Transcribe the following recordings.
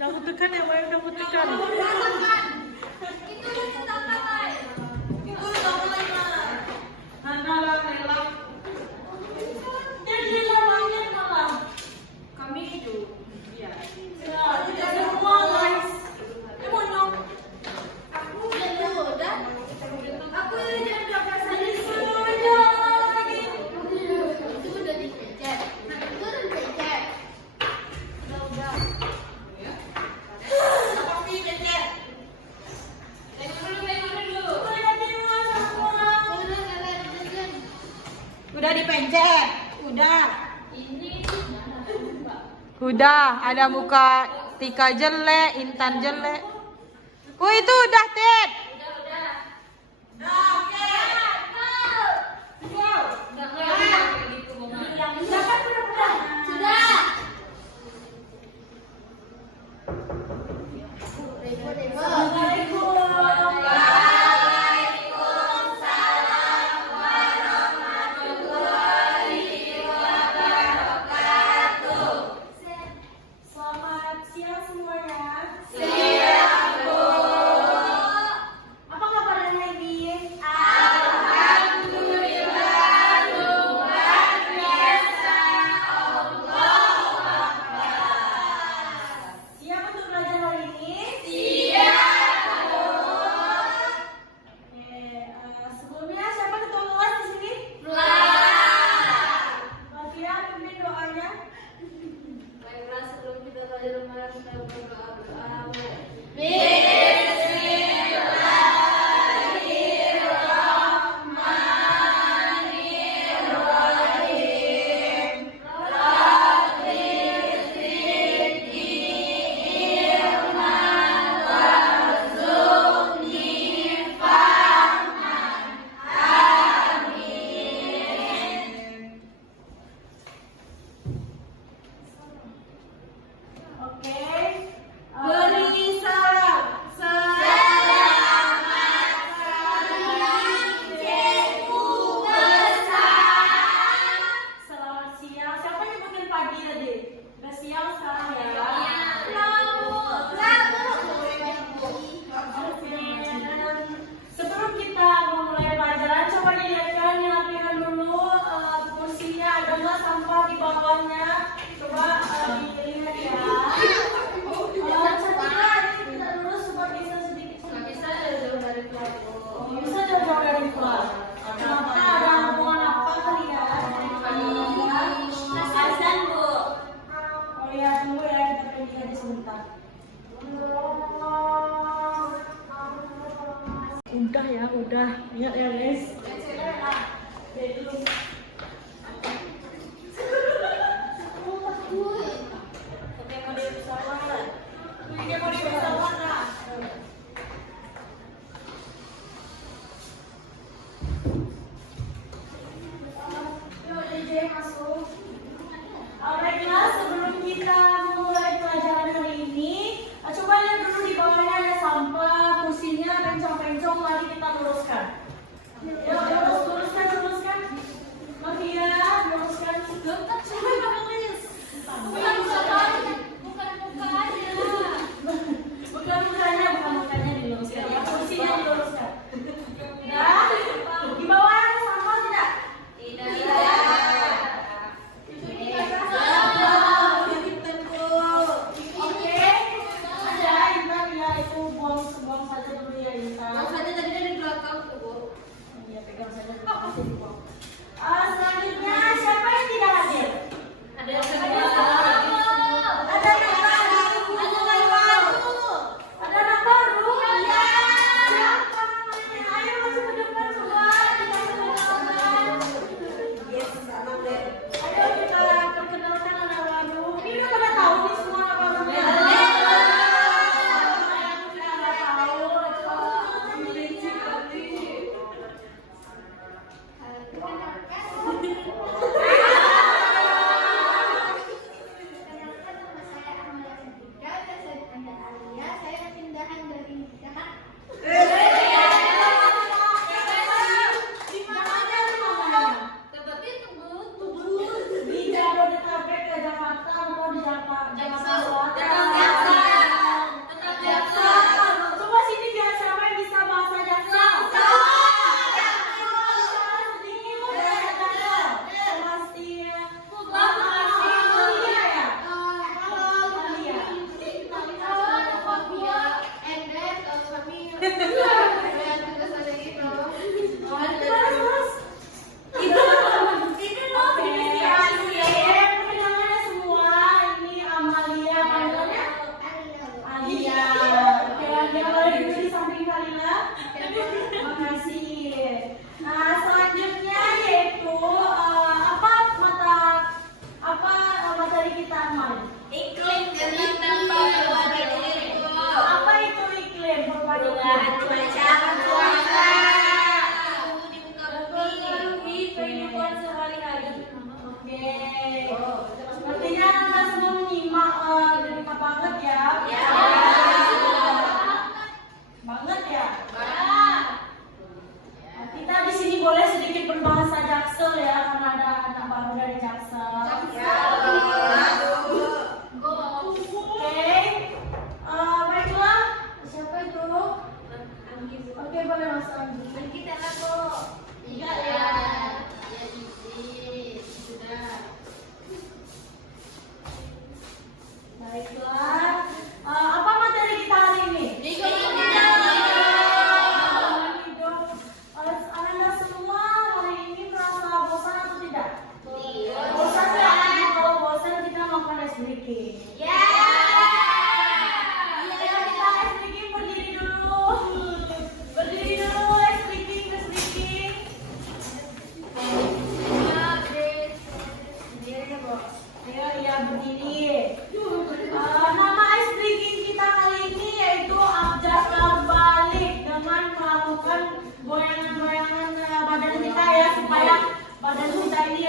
Udah mau tekan ya, Maya, udah mau tekan. Udah dipencet, udah. Udah, ada muka Tika jelek, Intan jelek. Oh itu udah, Ted. Udah ya, udah. Ingat ya, guys. Baiklah, sebelum kita memulai pelajaran hari ini, coba lihat dulu di bawahnya ada sampah, kursinya pencong-pencong, mari kita luruskan. Yuk, luruskan. Mafia, luruskan. Coba nulis. Bukan muka aja. Bukan mukanya, bukan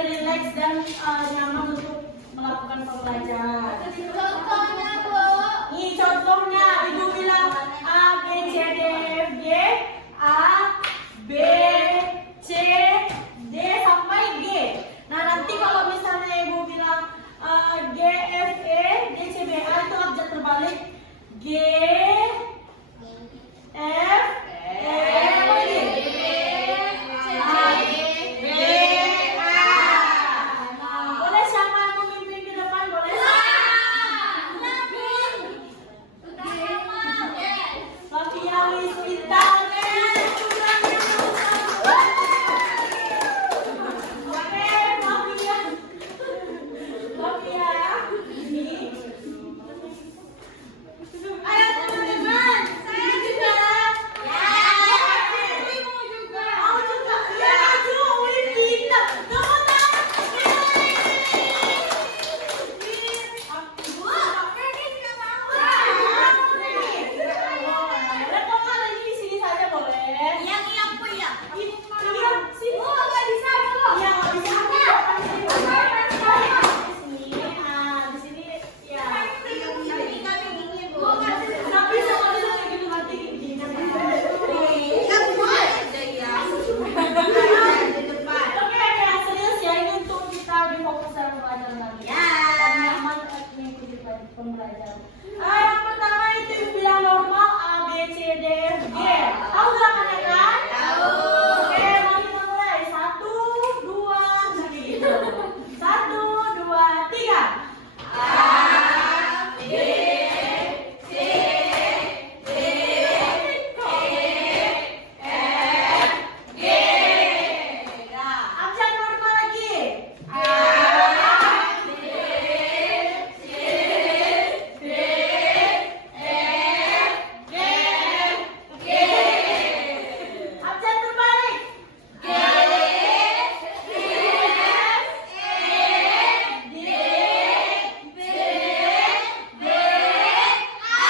rileks dan nyaman untuk melakukan pembelajaran. Contohnya, Bu. Ini contohnya, Ibu bilang A, B, C, D, E, F, G, A, B, C, D sampai G. Nah nanti kalau misalnya Ibu bilang G, F, E, D, C, B, A itu abjad terbalik G, F, E, apa lagi? A, B, A. Boleh siapa yang memimpin ke depan? Boleh? Sofia Wiswita. Ayo teman-teman, saya juga. Mau juga. Ya, maju Wiswita. Tepuk tangan. Yang pertama itu bilang normal A, B, C, D, F, G. Tahu gerakannya kan? Tahu. Oke, mari kita mulai. 1, 2, 3. 1, 2, 3. A, B, C, D, E, F, G. Abjad normal lagi. A, B, C, D, E, F, G. Abjad terbalik. G, F, E, D, B, B, A.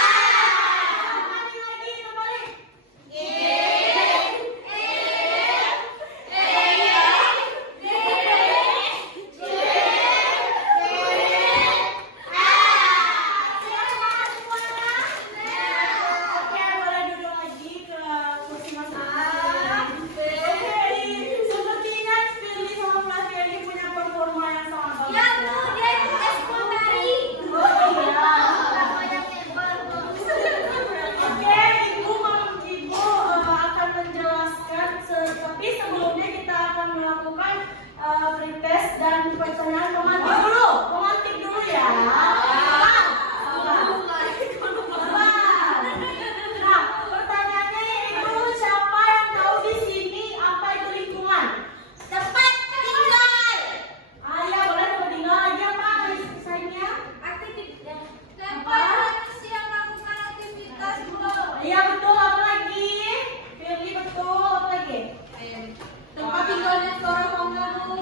Lagi terbalik. G, F, E, D, G, Oke, boleh duduk lagi ke kursi masing-masing. Oke, sepertinya Firly sama Mas Ferry punya performa yang sangat bagus. Ya, Bu, dia itu ekskul tari. Oh iya. Banyak lebar, Bu. Oke, Ibu akan menjelaskan, tapi sebelumnya kita akan melakukan free test dan pertanyaan pemantik dulu. Pemantik dulu ya. Nah, pertanyaannya itu siapa yang tahu di sini apa itu lingkungan? Tempat tinggal. Ya boleh tinggal aja Pak, desainnya. Aktivitas. Tempat manusia melakukan aktivitas, Bu. Iya betul, apa lagi? Firly betul, apa lagi? Tempat tinggalnya flora fauna, Bu.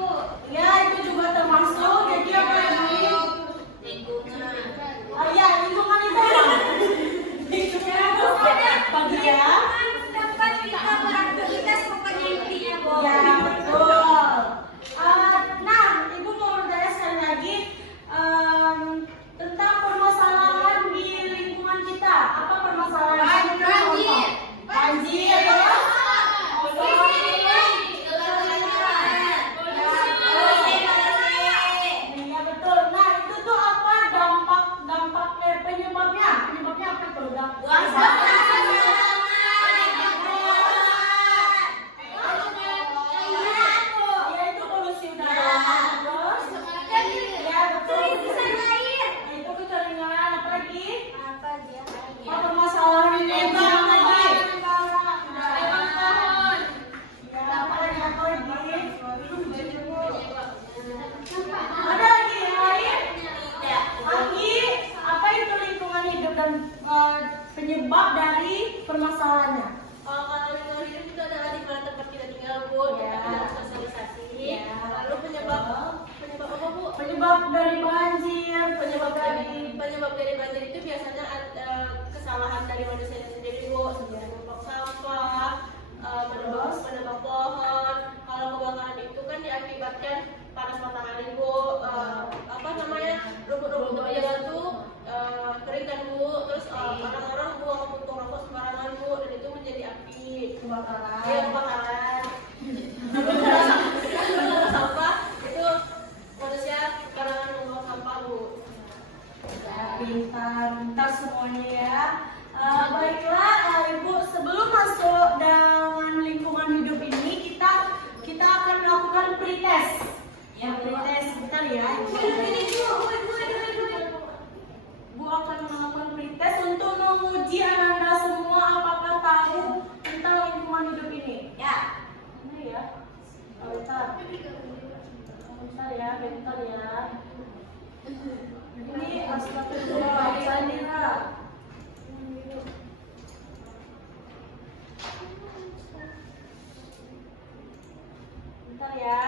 Ya itu juga termasuk. Jadi apa lagi? Lingkungan. Ya lingkungan itu apa? Pagi ya. Tempat kita beraktivitas pokoknya intinya, Bu. Ya betul. Nah, Ibu mau bertanya sekali lagi tentang permasalahan di lingkungan kita. Apa permasalahan? Banjir. Banjir ya. Iya betul. Nah itu tuh apa dampaknya penyebabnya? Penyebabnya apa itu? Ya itu polusi udara. Terus? Ya betul. Nah, itu kekeringan apa lagi? Apa permasalahan di lingkungan lagi? Ya apa lagi? Apa lagi? Ada lagi yang lain? Lagi apa itu lingkungan hidup dan penyebab dari permasalahannya? Kalau lingkungan hidup itu adalah di mana tempat kita tinggal, Bu, Ya. tempat kita bersosialisasi. Ya. Lalu penyebab apa, Bu? Penyebab dari banjir, Penyebab dari banjir itu biasanya ada kesalahan dari manusia sendiri, Bu, seperti menebak sampah, menebak pohon. Kalau kebakaran itu kan diakibatkan panas Bu akan melakukan pretest untuk menguji Ananda semua apakah tahu tentang lingkungan hidup ini. Ya. Ini ya. Bentar. Bentar ya, bentar ya. Ini astagfirullahaladzim. Bentar ya.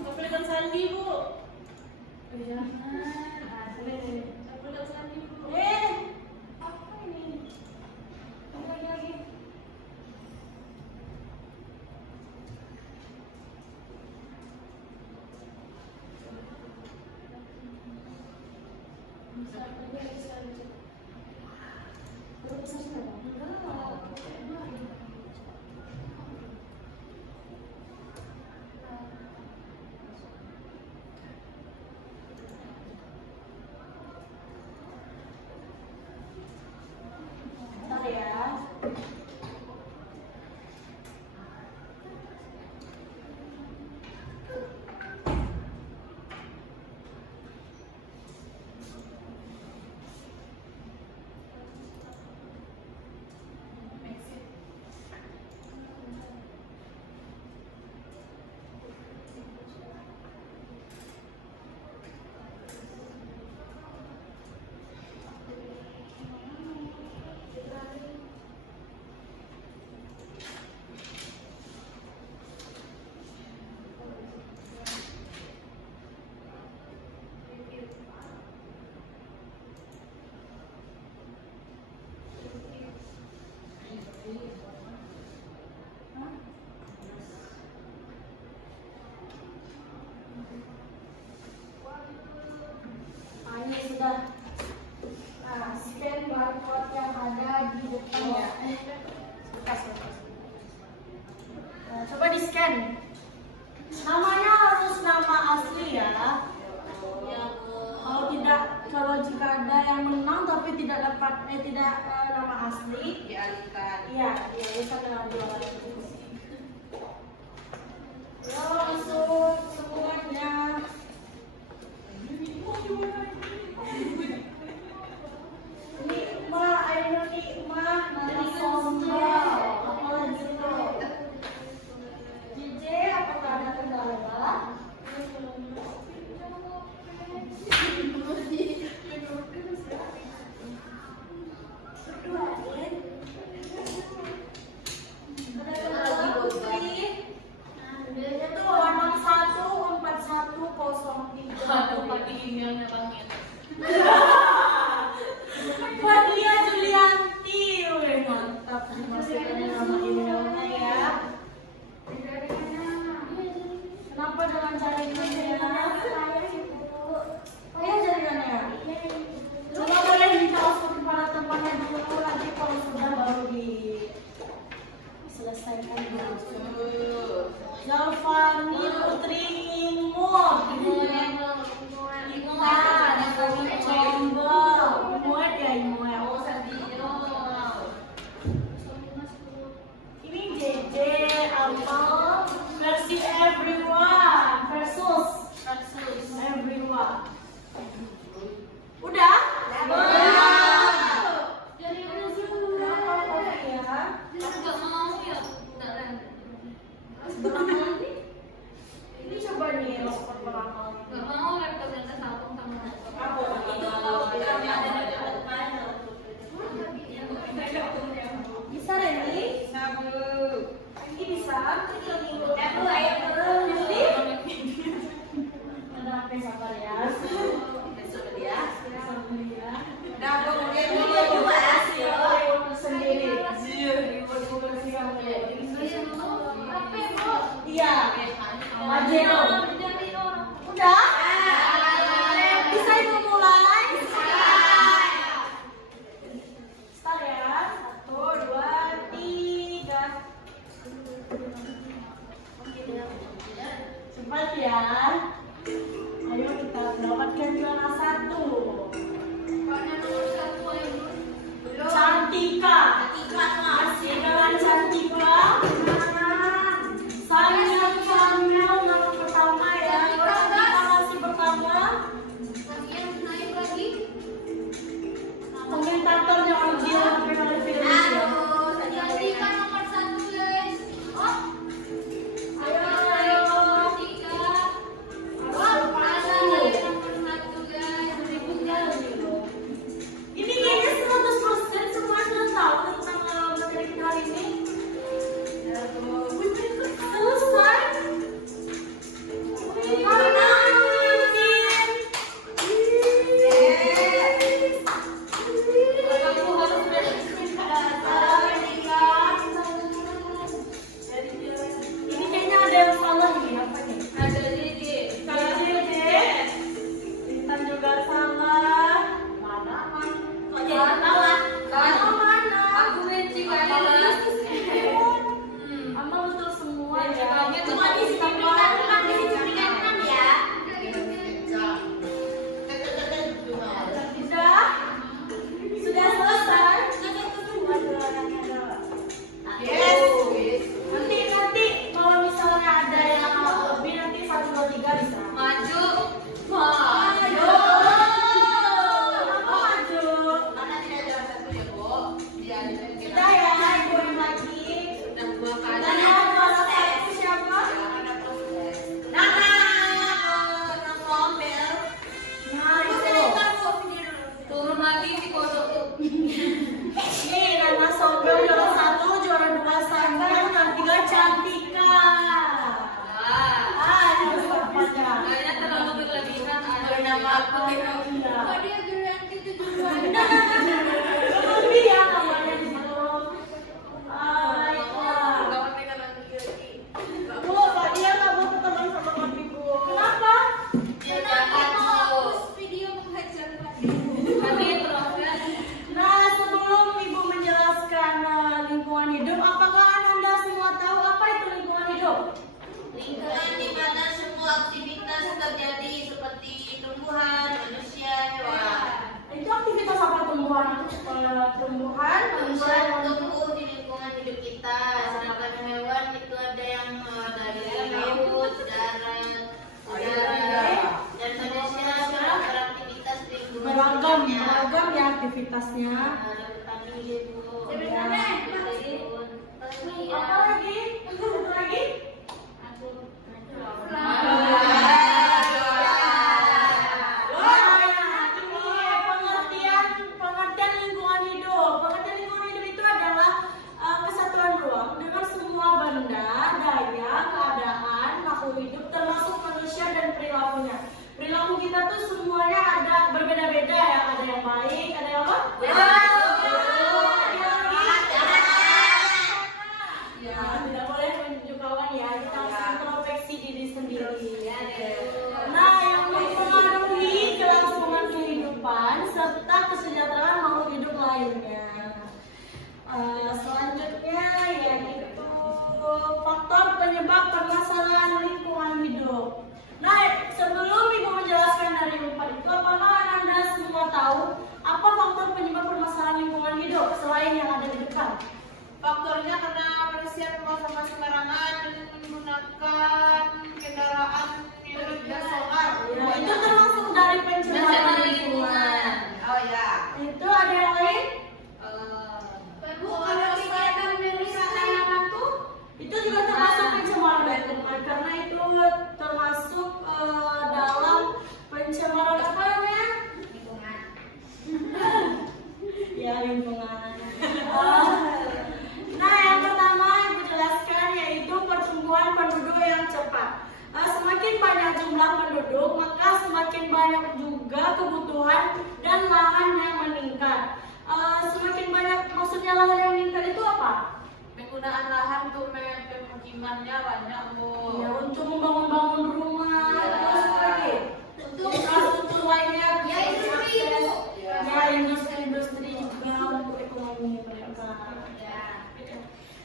Kapilikan Sandi, Bu. Jangan. Kapilikan Sandi, Bu. Apa ini? Lagi. Bentar ya. Ini sudah. Nah, scan barcode yang ada di depan ya. Nah, coba di scan. Namanya harus nama asli ya. Kalau jika ada yang menang tapi tidak dapat nama asli, Dialihkan. iya, dialihkan dengan jualan diskusi. Yo, masuk semuanya. Nikmah, ayo nikmah, nana sombong, apa gitu. JJ, apakah ada kendala? Itu 614103. Pakai emailnya Bang. Fadia Julianti, wih mantap dimasukkan nama emailnya ya. Kenapa dengan cara ini ya? Oh ya jaringannya. Coba kalian minta seperti para temannya dulu lagi kalau sudah baru diselesaikan dulu. Jalfani Putri Imut. Intan, Combol, Imut ya Imut. Ini JJ, Amal, versi everyone versus everyone. Udah? Dari Berapa kopi ya? nggak mau ya, nggak Ren. Ini coba nih respon belakang. Nggak mau Ren, ternyata sambung sama Apa? Bisa Reni? Sabu. Ini bisa? Ada apa yang sabar ya? Besok dia. Sabar ya. Dah kemudian Sendiri. Iya. Majero. Udah? Bisa ibu mulai? Start ya. 1, 2, 3. mendapatkan juara 1. Mana nomor 1 Ainun? Belum. Cantika. Cantika mah. Masih dengan Cantika. Samuel nomor pertama ya. Cantika masih pertama. Lagi yang naik lagi. Komentatornya Audio Final Film. Aduh, Cantika nomor 1 guys. Oh, Ayo. Cantika. Oh, Nana lagi nomor 1 guys. Ini kayaknya 100% semua sudah tahu tentang materi kita hari ini. Selesai. Ini kayaknya ada yang salah nih, apa nih? Ada Dede. Salah deh. Intan juga salah. Mana? Kok jadi ketawa? Mana? Aku benci banget. Ama betul semua ya. Benci Cuma disiplin kan ya. Sudah selesai. Yes. Nanti kalau misalnya ada yang lebih nanti 1, 2, 3 bisa. Maju. Ayo. Kenapa maju? Karena tidak ada satu ya, Bu. Dia ada Kita ya, ibu lagi. Sudah 2 kali. Dan yang juara 1 siapa? Nana, no ngomel. Nah itu. Turun lagi si kodok tuh. Nih, Nana Sombel juara 1, juara 2 Samuel, dan 3 Cantika. Ini bersahabatnya. Kayaknya terlalu berlebihan. Bernama aku Iya. Kok dia gerak gitu juga? Lebih ya namanya di situ. Baiklah. Gawat pegangan kiri. Bu, Pak dia nggak mau berteman sama kami, Bu. Kenapa? Dia jangan mau hapus video menghajar Tapi terus Nah, sebelum Ibu menjelaskan lingkungan hidup, apakah Anda semua tahu apa itu lingkungan hidup? lingkungan di mana semua aktivitas terjadi seperti tumbuhan, manusia, hewan. Itu aktivitas apa tumbuhan? Tumbuhan, manusia, Tumbuhan tumbuh di lingkungan hidup kita, sedangkan hewan itu ada yang dari laut, darat, udara, dan manusia beraktivitas di lingkungan beragam sekitarnya. ya aktivitasnya. Ada petani, Bu. Sebenarnya, Kebun, pertanian. Apa lagi? Satu lagi? Pengertian lingkungan hidup. Pengertian lingkungan hidup itu adalah kesatuan ruang dengan semua benda, daya, keadaan, makhluk hidup termasuk manusia dan perilakunya. Perilaku kita tuh semuanya ada berbeda-beda ya. Ada yang baik, ada yang apa? Ya, tidak boleh menunjuk kawan ya. Kita harus introspeksi diri sendiri. Nah, yang mempengaruhi kelangsungan kehidupan serta kesejahteraan makhluk hidup lainnya. Selanjutnya yaitu faktor penyebab permasalahan lingkungan hidup. Nah, sebelum Ibu menjelaskan dari 4 itu, apakah Anda semua tahu apa faktor penyebab permasalahan lingkungan hidup selain yang ada di depan? faktornya karena manusia keluar sama sembarangan menggunakan kendaraan yang bersolar. Ya, itu termasuk dari pencemaran lingkungan. Oh ya. Itu ada yang lain? Bu, kalau kegiatan merusak tanaman tuh Itu juga termasuk pencemaran lingkungan karena itu termasuk dalam pencemaran apa namanya? lingkungan. Ya, lingkungan. Nah, yang pertama Ibu jelaskan yaitu pertumbuhan penduduk yang cepat. Semakin banyak jumlah penduduk, maka semakin banyak juga kebutuhan dan lahan yang meningkat. Semakin banyak, maksudnya lahan yang meningkat itu apa? Penggunaan lahan untuk pemukimannya banyak, Bu. Ya, untuk membangun rumah, terus apa lagi? Untuk infrastruktur lainnya, Ya, industri, Bu. ya industri juga untuk ekonomi mereka.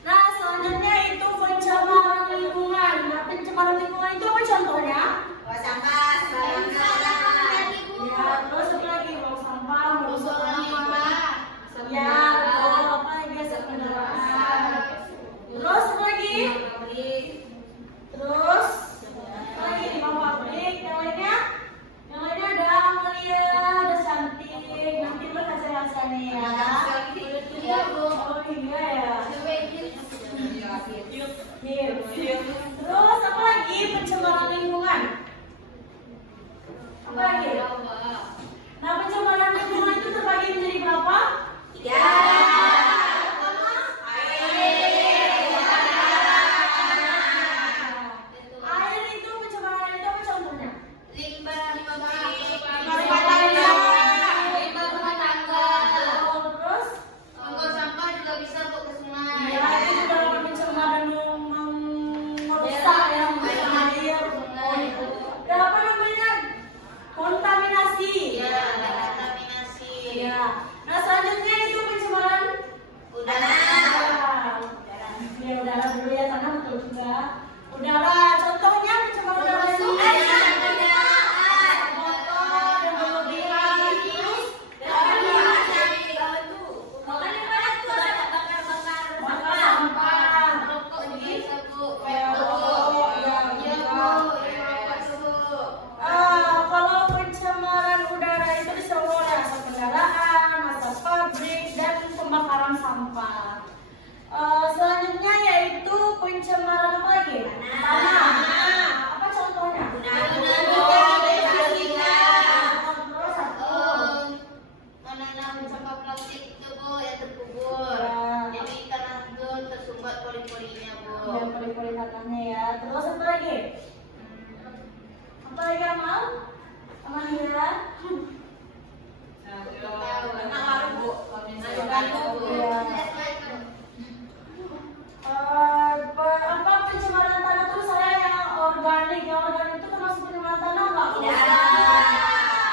Nah, selanjutnya itu pencemaran lingkungan. Nah, pencemaran lingkungan itu apa contohnya? Sampah sembarangan. Apa lagi? Nah, pencemaran lingkungan itu terbagi menjadi berapa? 3. Air itu pencemaran itu apa contohnya? Limbah pabrik, Limbah rumah tangga. Terus? Tongkol sampah juga bisa kok ke sungai. Ya, itu juga pencemaran merusak yang air. Dan apa namanya? Kontaminasi. Ya, ada kontaminasi. Ya. Nah, selanjutnya itu pencemaran Udara. Ya, udara dulu ya, tanah betul juga. Udara, contohnya pencemaran udara itu motor yang berlebihan. Terus bakar sampah. Rokok juga bisa, Bu. Kayak rokok, ya, Iya, juga. Bu. Iya, Bu. Kalau pencemaran udara itu disebut oleh asap kendaraan, asap pabrik, dan pembakaran sampah. Selanjutnya yaitu pencemaran apa lagi? Tanah. Apa contohnya? Terus satu. Menanam sampah plastik itu, Bu, yang terkubur. Ya. Jadi tanah itu tersumbat pori-porinya, Bu. Dan pori-pori tanahnya ya. Terus apa lagi? Apa lagi Amal? Amahira? Apa pencemaran tanah tuh saya yang organik itu termasuk pencemaran tanah nggak?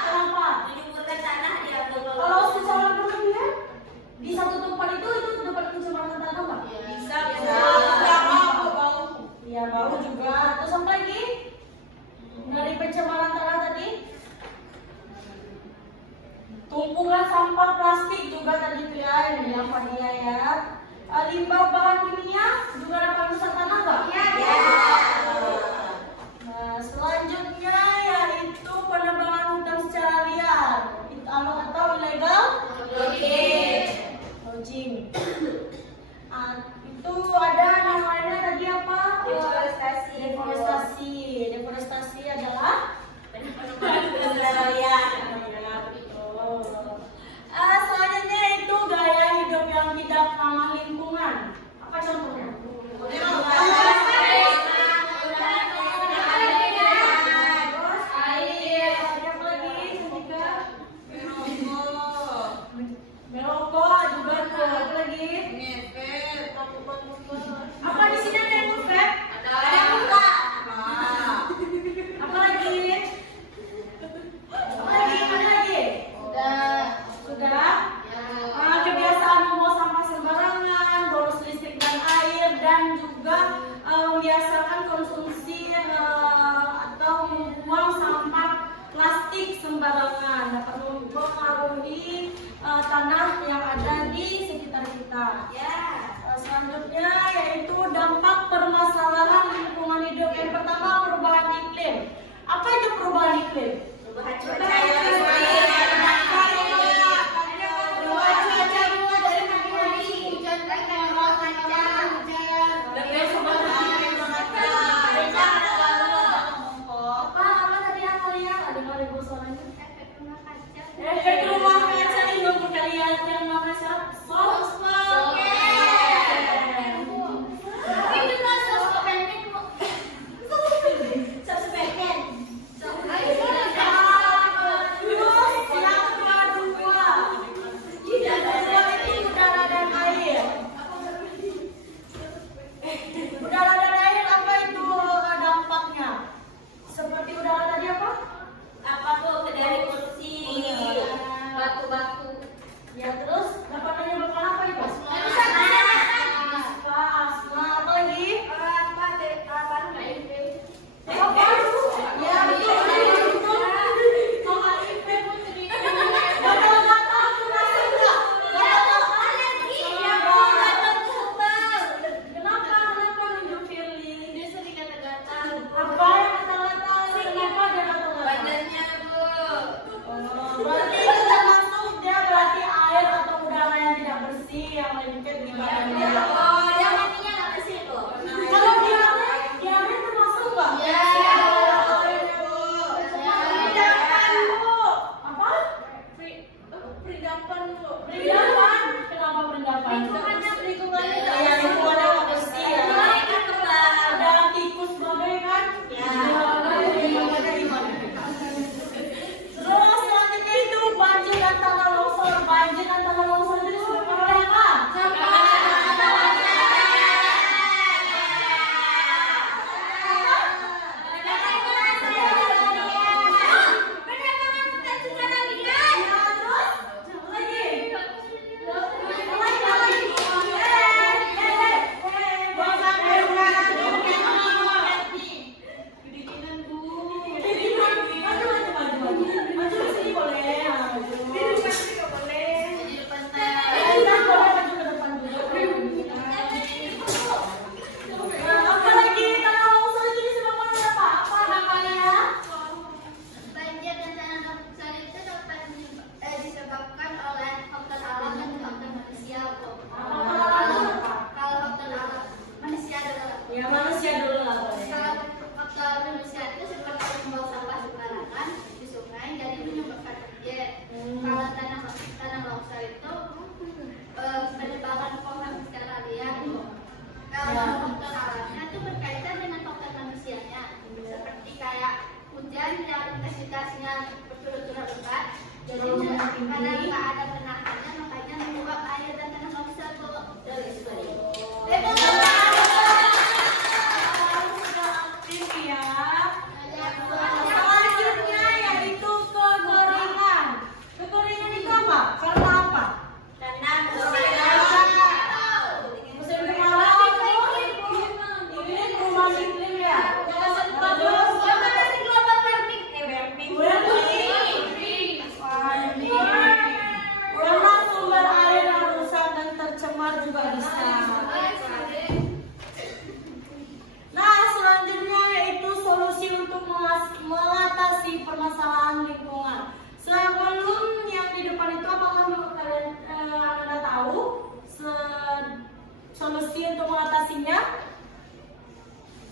Kenapa? Kalau secara berlebihan di satu tempat itu dapat pencemaran tanah nggak? Bisa. Iya bau juga. Terus apa lagi? Dari pencemaran tanah tadi? Tumpukan sampah plastik juga tadi tuh ya yang dilakukan dia ya. Limbah bahan kimia juga dapat merusak tanah nggak? Iya. Nah, selanjutnya yaitu penebangan hutan secara liar atau ilegal logging. Itu ada namanya tadi apa? Deforestasi adalah secara liar. Selanjutnya itu gaya hidup yang tidak ramah lingkungan. Apa contohnya? Terus air. Apa lagi? Juga merokok juga tuh. Apa lagi? Apa di sini ada yang ngefek? Ada buka. Apa lagi? Apa lagi? Sudah. Kebiasaan membuang sampah sembarangan, boros listrik dan air, dan juga membiasakan konsumsi atau membuang sampah plastik sembarangan dapat mempengaruhi tanah yang ada di sekitar kita. Selanjutnya yaitu dampak permasalahan lingkungan hidup. Yang pertama perubahan iklim. Apa itu perubahan iklim? Perubahan cuaca. Efek rumah kaca ini kalian yang mana sosmed. Udara dan air apa itu dampaknya? Seperti udara tadi apa? Batu-batu. Ya terus dapat menyebabkan apa itu? berturut-turut lebat. Jadi Kalau karena tinggi. nggak ada penahannya, makanya menguap air dan tanah nggak bisa kok. Dari sebalik. Aktif ya. Selanjutnya yaitu kekeringan. Kekeringan itu apa? Karena apa? Karena Musim kemarau. Ini perubahan iklim ya. Karena sumber air yang rusak dan tercemar juga bisa. Nah, selanjutnya yaitu solusi untuk mengatasi permasalahan lingkungan. Sebelum yang di depan itu, apakah kalian Anda tahu solusi untuk mengatasinya?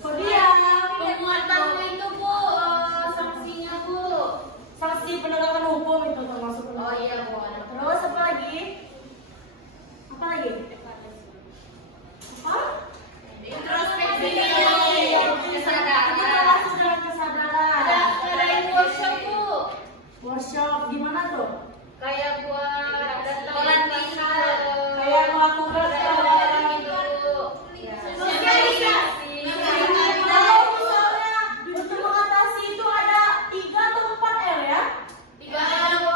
Dia penguatan itu Bu, sanksinya Bu. sanksi penegakan hukum itu termasuk. Oh iya Bu. Terus apa lagi? Apa lagi? Apa? Introspeksi Kesadaran. Itu termasuk dalam kesadaran. Ada workshop Bu. Workshop di mana tuh? Kayak buat datang Pelatihan. Kayak melakukan sosialisasi. Kalau misalnya untuk mengatasi itu ada 3 atau 4 R ya? Tiga Bu.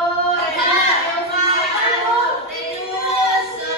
Reduce,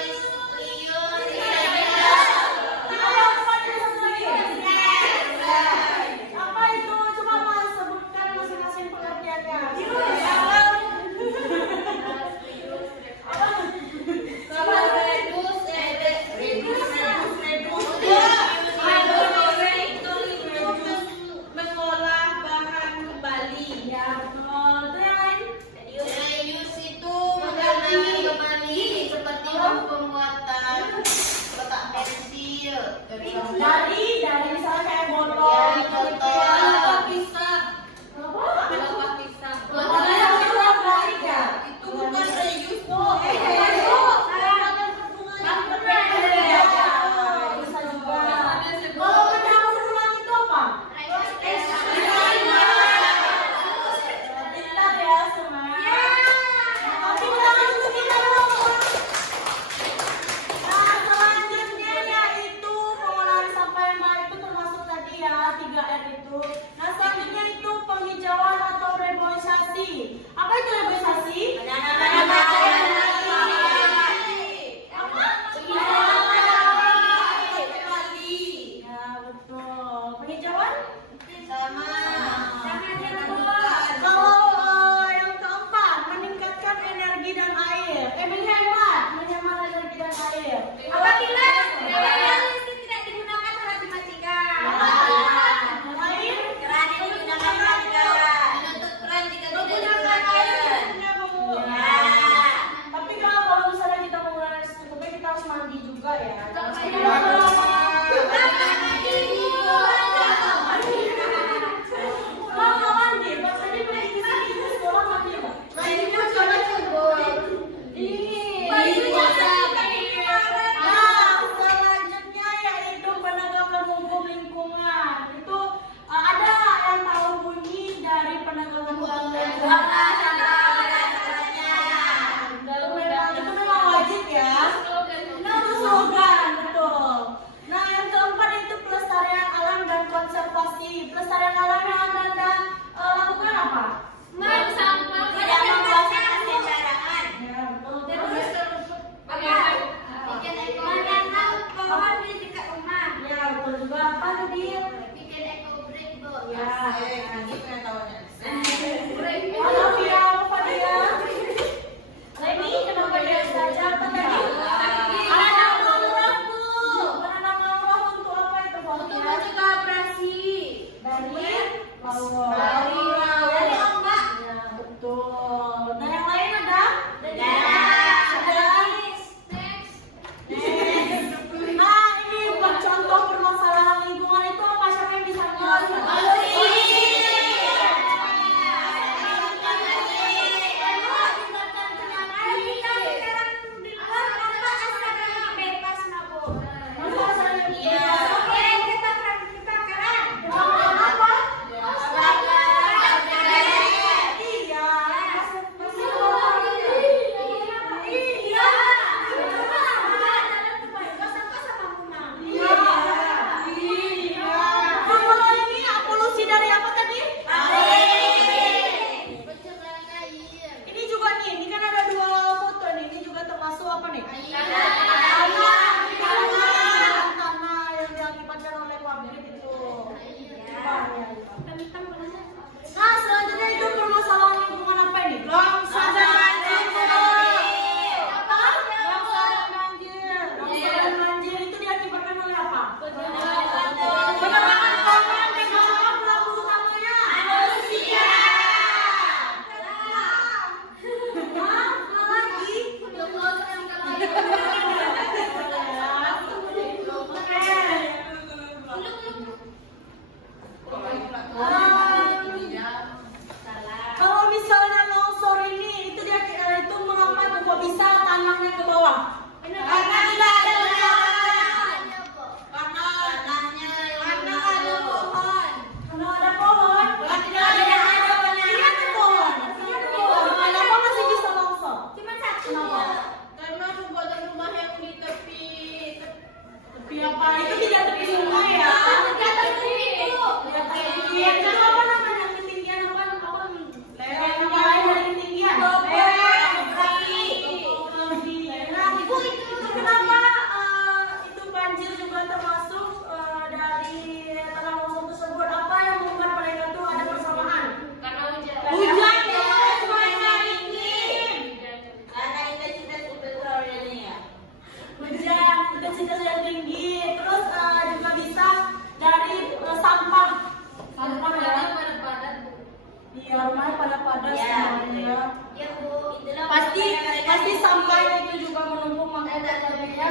Pasti sampahnya itu juga menumpuk makanya jadinya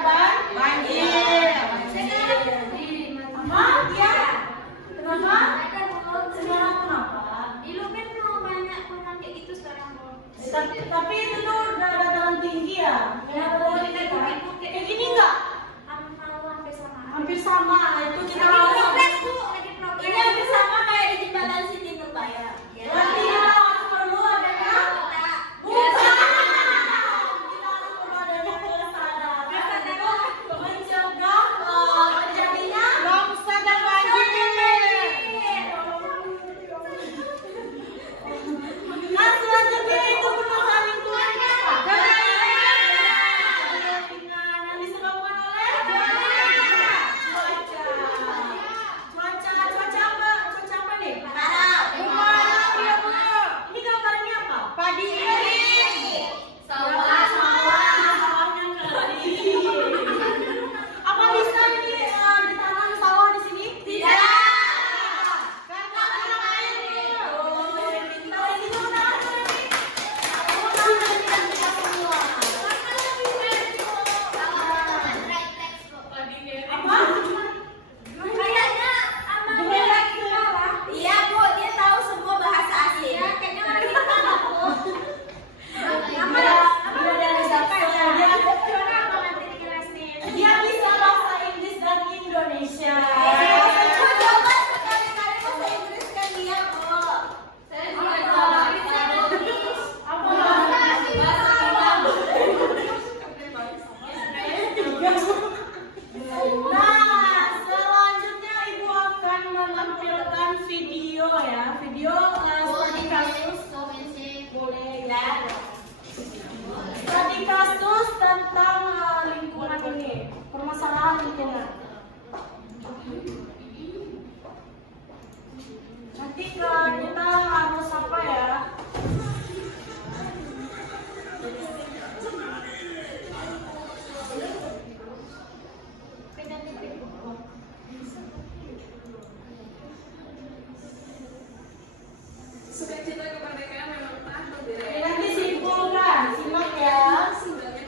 banjir. Apa? Ya. Kenapa? Sekarang kenapa? Di Lumen tuh banyak orang kayak gitu sekarang. Tapi itu tuh udah dataran tinggi ya. Kayak gini enggak? Hampir sama. Itu kita harus. Ini hampir sama kayak di jembatan Siti Nurbaya. Berarti kita harus perlu adanya. Bukan. Kita harus perlu adanya kesadaran. Mencegah terjadinya longsor dan banjir. Nah, selanjutnya itu permasalahan lingkungan apa? Yang disebabkan oleh cuaca apa nih? Ini gambarnya apa? Padi ini. Sawahnya kering. Apa bisa ini ditanam sawah di sini? Tidak. Karena ada air. Kayaknya aman lagi bawah. Iya Bu, dia tahu semua bahasa asing. Ya, kayaknya orang kita lah Bu. Dia bisa bahasa Inggris dan Indonesia. Coba sekali-kali bahasa Inggris kan dia Bu. Saya juga bisa Nah, selanjutnya Ibu akan menampilkan video ya. Video studi kasus boleh ya. Studi kasus tentang lingkungan ini, permasalahan lingkungan. Nanti kita harus apa ya? Nanti simpulkan, simak ya. Simak ya,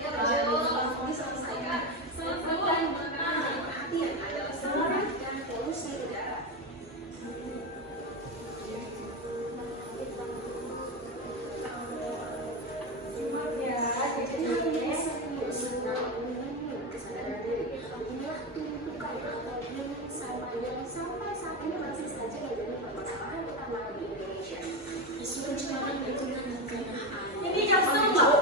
ini jaksel nggak?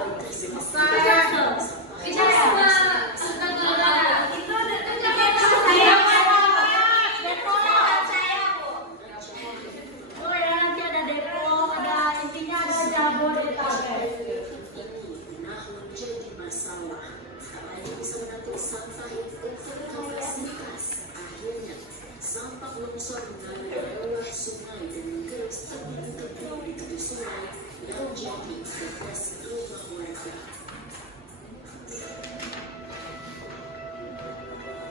Oh ya, nanti ada Depok, ada intinya ada Jabodetabek. Sampah longsor mengalir lewat sungai dan menggerus tebing-tebing di tepi sungai yang jadi bekas rumah warga.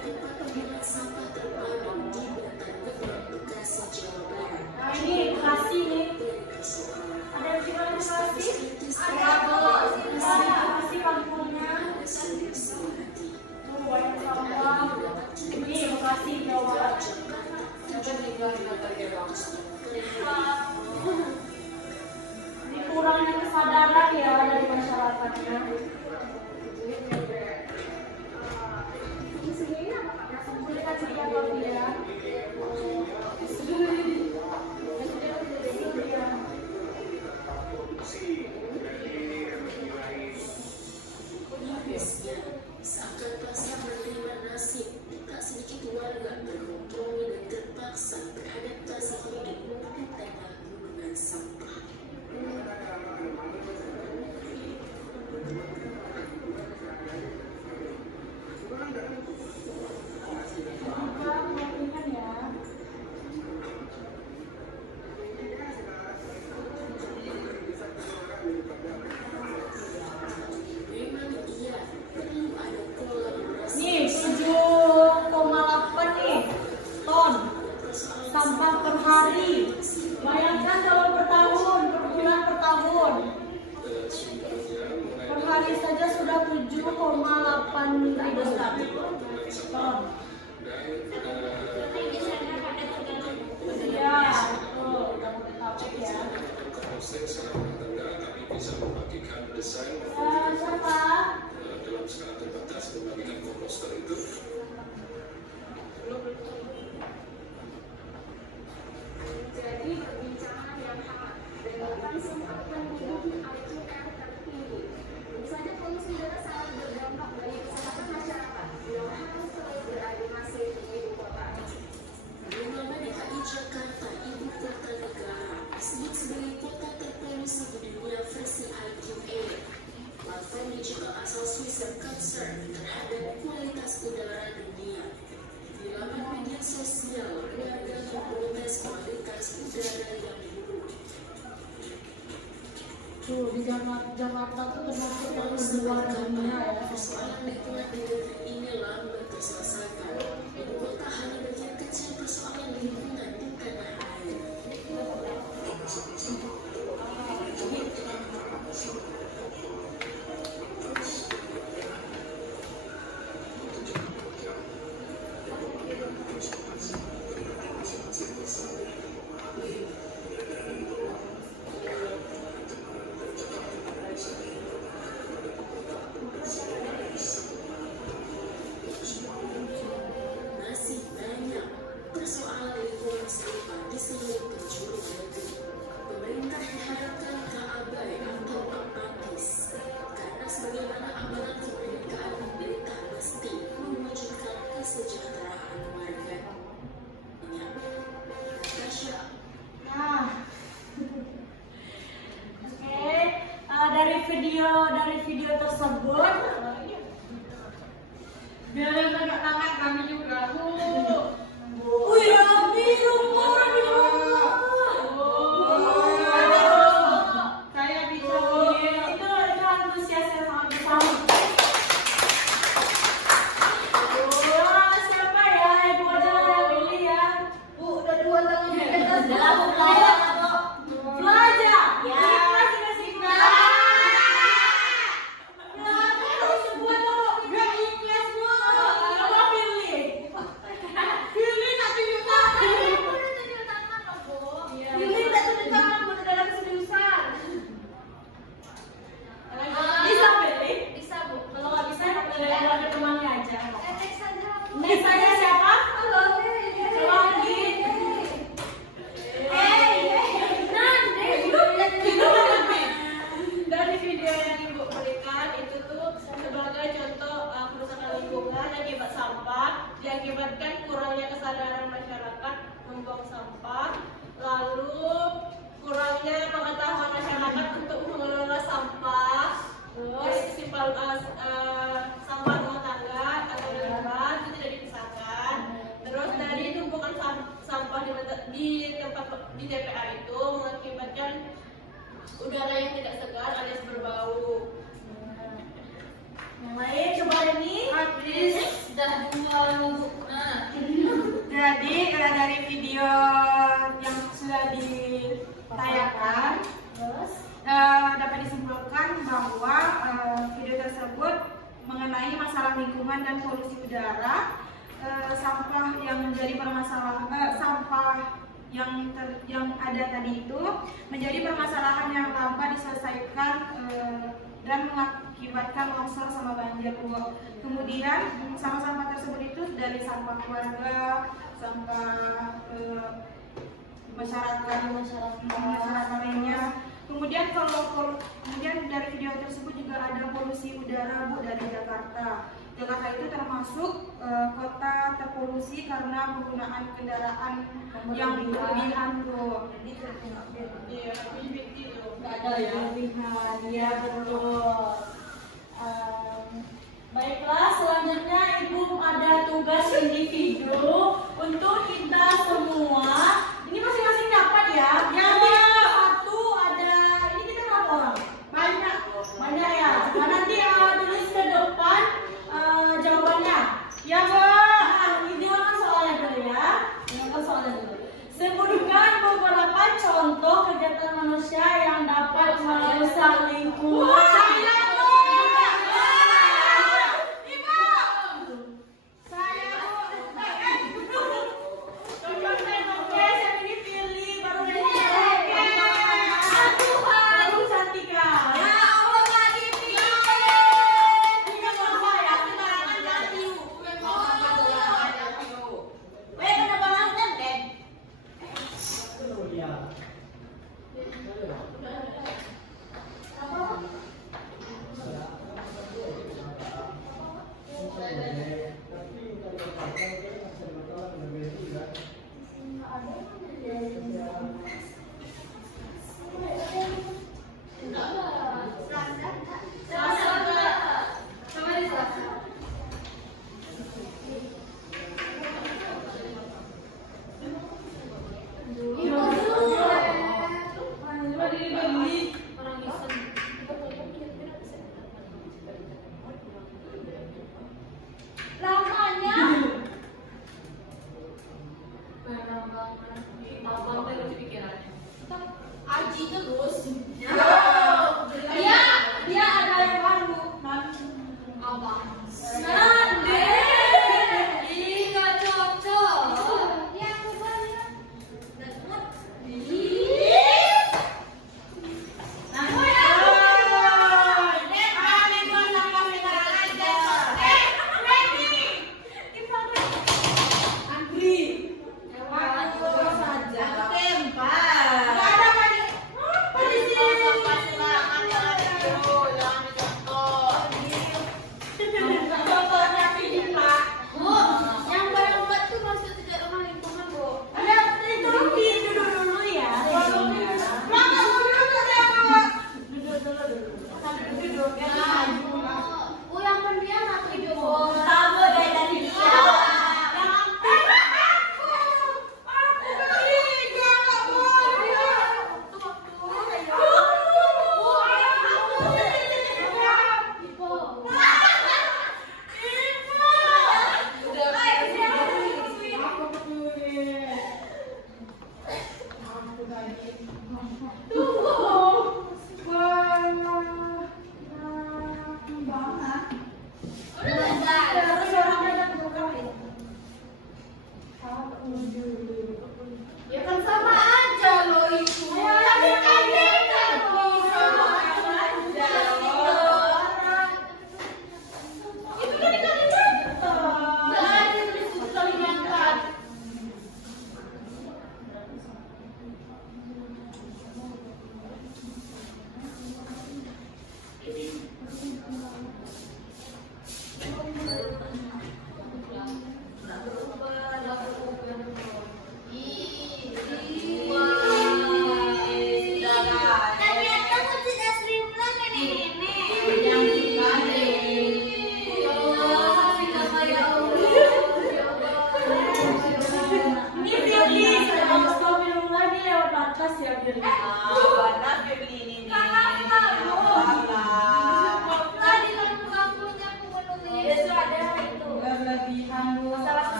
Tempat pembuangan sampah terparah di Batan Gebang, Bekasi, Jawa Barat. Nah ini Bekasi nih. Dari persoalan Ada yang juga di Bekasi? ada Bekasi kampungnya. solusi hati. Tuh banyak sampah. Ini Bekasi Jawa Barat. Ini kurangnya kesadaran ya dari masyarakatnya. Kita cerita lagi ya. Mirisnya, seakan pasar menerima nasib, tak sedikit warga berkompromi dan terpaksa beradaptasi hidup di tengah gunungan sampah. kali saja sudah 7,8 ribu sekali. Iya, betul. Jabodetabek ya. Siapa? Jadi perbincangan yang hangat dan bahkan sempat menduduki IQR tertinggi. Tentu saja polusi udara sangat berdampak bagi kesehatan masyarakat yang harus terus beradu nasib di ibu kota. Nama DKI Jakarta, ibu kota negara, disebut sebagai kota terpolusi di dunia versi IQR. Platform digital asal Swiss yang concern terhadap kualitas udara dunia. Di laman media sosial, warga memprotes kualitas udara yang buruk. Tuh, di Jakarta tuh termasuk paling luar dunia ya. Persoalan lingkungan di negeri ini lambat terselesaikan. Ibu kota hanya bagian kecil persoalan lingkungan di tanah air. Masih banyak persoalan lingkungan serupa di seluruh penjuru negeri. Pemerintah diharapkan tak abai atau apatis, karena sebagaimana amanat kemerdekaan pemerintah mesti mewujudkan kesejahteraan warga. Natasha. Nah, oke, dari video tersebut, Biar tangan kami juga. wih Rami rumah di rumah. Saya bisa. Itu antusias yang sangat besar. Wah, siapa ya? Ibu aja lah yang pilih ya. Bu, udah 2 tahun di atas. Belajar. Ya. Ikhlas nggak sih, Kak? Kenapa semua tuh nggak ikhlas, Bu? Coba pilih. Pilih tapi juga. Pilih dan tunjuk tangan buat dalam keseriusan. Bisa pilih? Bisa, Bu. Kalau nggak bisa, ada temannya aja. Next aja. Next aja siapa? Halo. Lagi. Dari video yang Ibu berikan itu tuh sebagai contoh kerusakan lingkungan akibat sampah diakibatkan kurangnya kesadaran masyarakat membuang sampah, lalu kurangnya pengetahuan masyarakat untuk mengelola sampah, terus sampah rumah tangga atau darurat itu tidak dipisahkan, terus dari tumpukan sampah di tempat di TPA itu mengakibatkan udara yang tidak segar alias berbau. Yang lain coba ini. Habis Sudah 2 minggu. jadi dari video yang sudah ditayangkan Terus. dapat disimpulkan bahwa video tersebut mengenai masalah lingkungan dan polusi udara, sampah yang menjadi permasalahan, sampah yang ada tadi itu menjadi permasalahan yang lambat diselesaikan dan mengakibatkan longsor sama banjir. Kemudian sampah-sampah tersebut itu dari sampah keluarga, sampah masyarakat lainnya. Kemudian kemudian dari video tersebut juga ada polusi udara, Bu, dari Jakarta. Jakarta itu termasuk kota terpolusi karena penggunaan kendaraan yang berlebihan, Bu. Iya, Nggak ada ya. Berlebihan, ya betul. Baiklah, selanjutnya Ibu ada tugas individu untuk kita semua. Ini masing-masing dapat ya? Ya, Nanti satu ada, ini kita berapa orang? banyak. Banyak ya? Nah, nanti tulis ke depan jawabannya. Ya, Bu. Nah, ini kan soalnya dulu ya. Ini kan soalnya dulu. Sebutkan beberapa contoh kegiatan manusia yang dapat merusak lingkungan. Saya, Bu.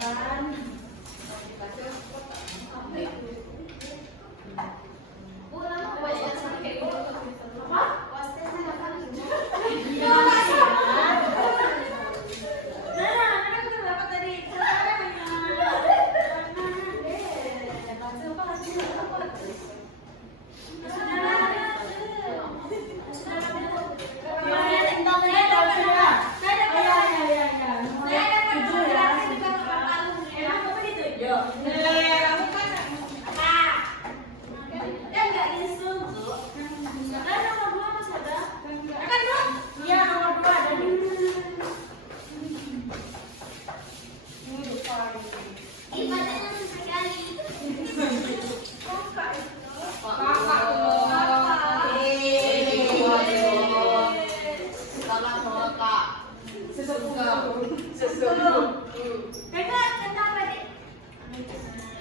kan.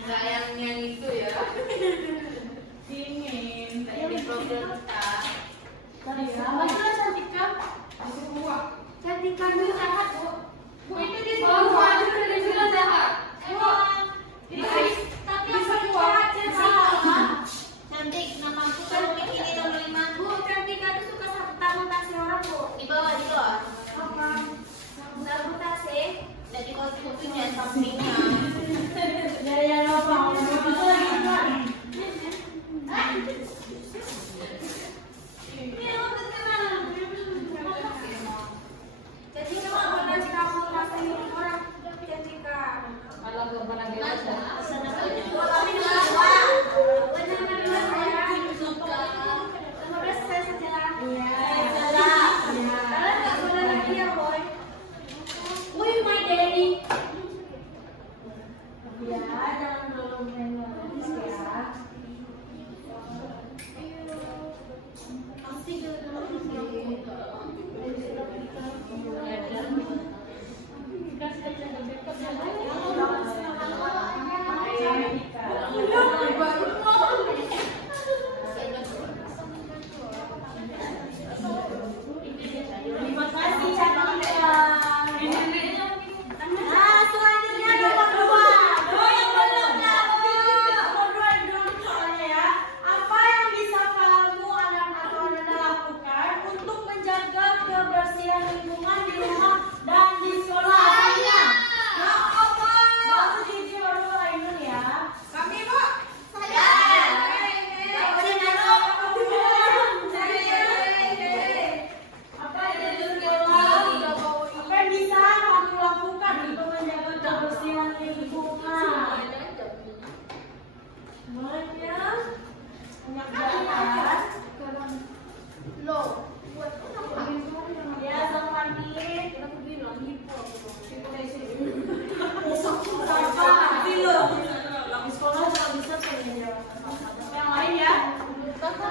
Enggak yang itu ya. Dingin. Kayak di program kita. Cantika dulu sehat, Bu. Bu itu di Bawah itu dari juga sehat. Emang. Tapi yang paling sehat Cantika. Cantik, namaku kalau mikirin nomor 5. Bu, Cantika itu suka sabotase orang, Bu. Di bawah, di bawah. Apa? Sabotase. Jadi fotonya sampingnya. Ya, apa? Itu lagi kan. Ini lo terkenal. Cantika mau ngasih kamu ngasih orang Cantika. Kalau kemana aja. Sana aja. Tapi dua. Benar-benar ya. 15 saya saja. Iya. Kalian nggak boleh lagi ya, Boy. Wih, my daddy. Ya, jangan dulu main nangis ya. Pasti dulu. Terima kasih Cantika. Nah, selanjutnya nomor 2. Yang belum tahu. Nomor 2 dulu soalnya ya. Apa yang bisa kamu atau anda lakukan untuk menjaga kebersihan lingkungan di rumah dan di sekolah? Asalnya. Ya apa? Baru jujur baru Ainun ya. Kami, Bu. Apa yang bisa kamu lakukan untuk menjaga kebersihan lingkungan? Semuanya mengerjakan. Ya, sama mandi. Sampah nanti lo. Di sekolah juga bisa sebenarnya. Yang lain ya. Sampah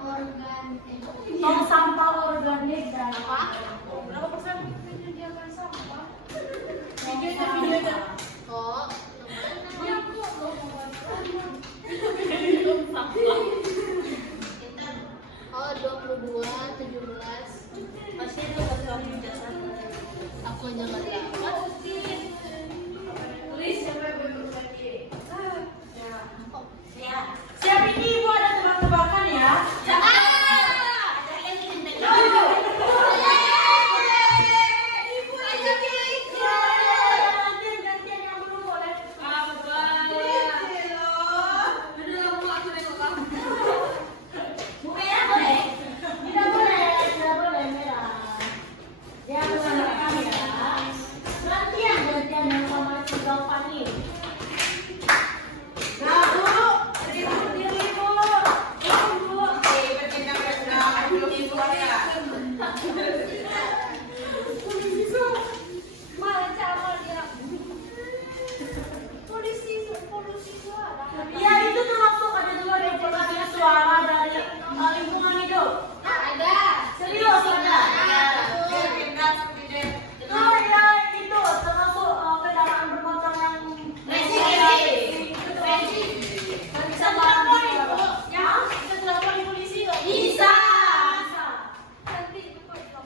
organik. Tong sampah organik dan Berapa persen menyediakan sampah? videonya. Oh, kita 22, 17. Pasti ada kamu jasa. Aku aja nggak dapat. Tulis siapa yang berbagi. Ya. Siap, ini ibu ada tebak-tebakan ya. Gantian yang belum boleh. Merah boleh? Tidak boleh merah. Ya, menandakan ya. Gantian yang sama Cigal Fani. Nah, Bu. Diri Bu. Bu. Bertindak benar. Belum Ibu ya. Polusi suara. Ya, itu termasuk ada juga deportasi suara dari lingkungan hidup. Ada. Serius ada. Bertindak seperti dia. Oh ya, itu termasuk kendaraan bermotor yang bisa telepon, Ibu. Ya, Kita telepon polisi nggak? bisa. Nanti itu kok telepon.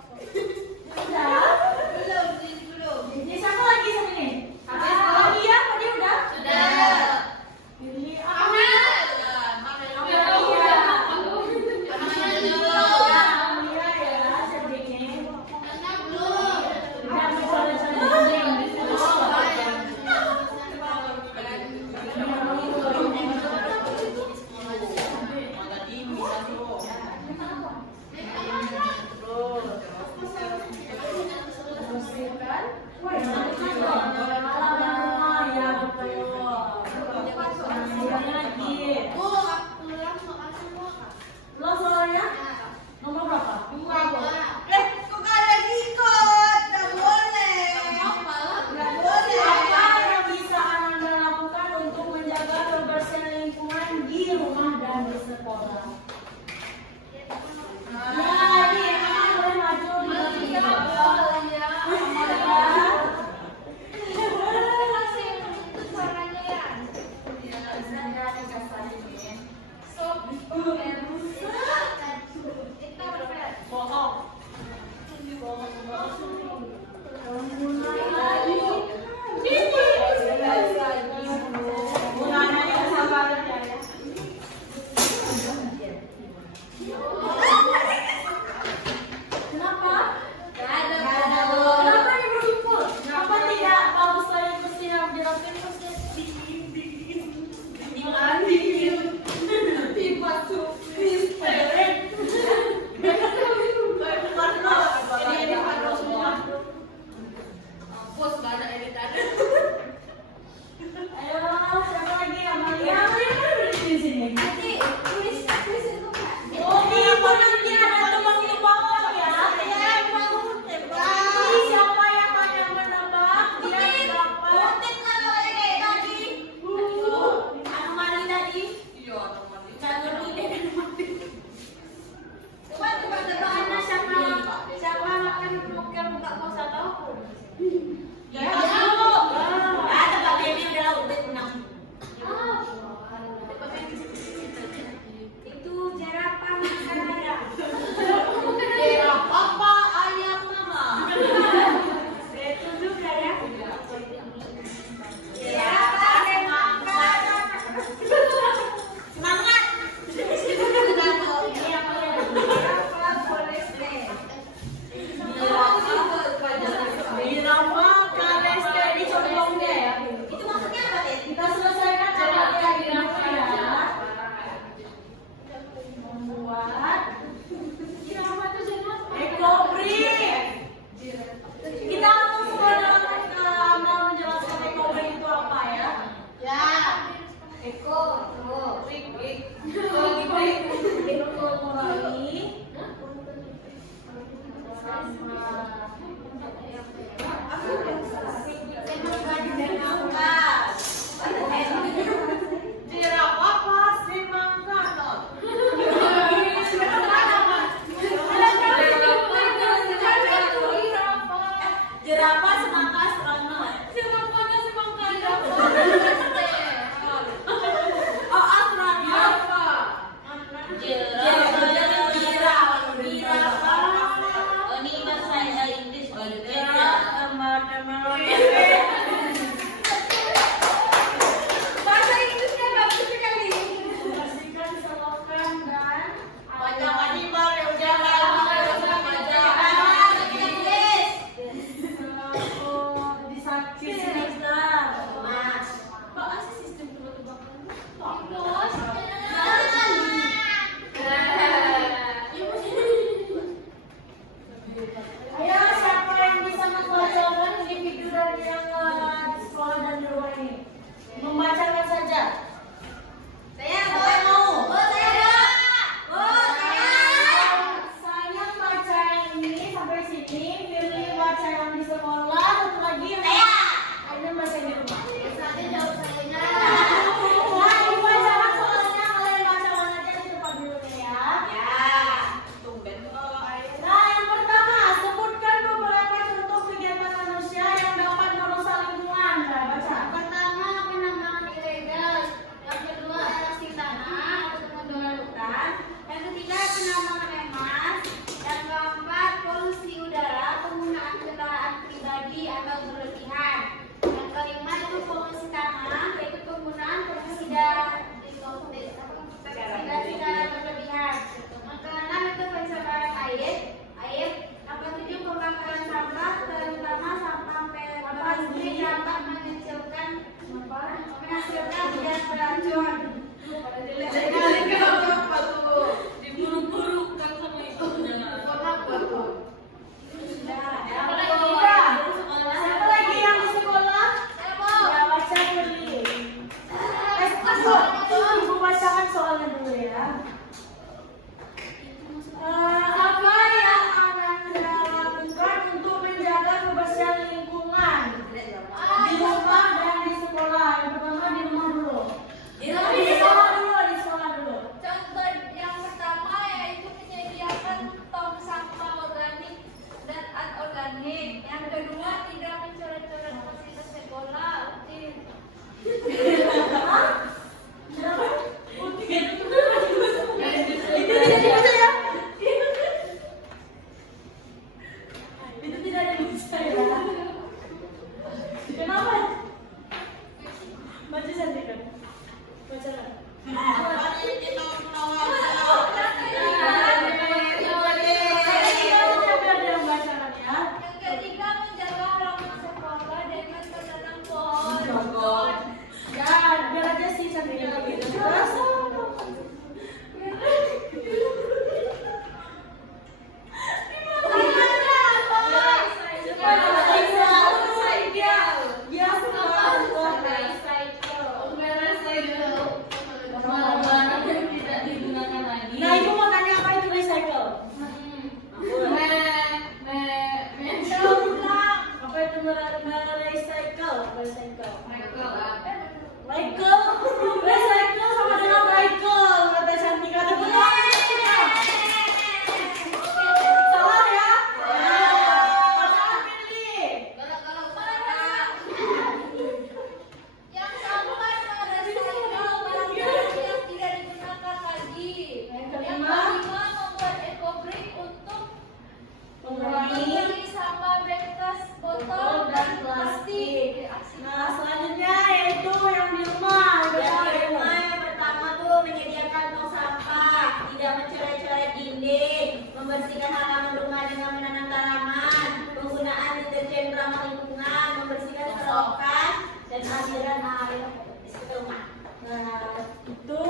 dinding, membersihkan halaman rumah dengan menanam tanaman, penggunaan deterjen ramah lingkungan, membersihkan selokan dan aliran air ke rumah. Nah, itu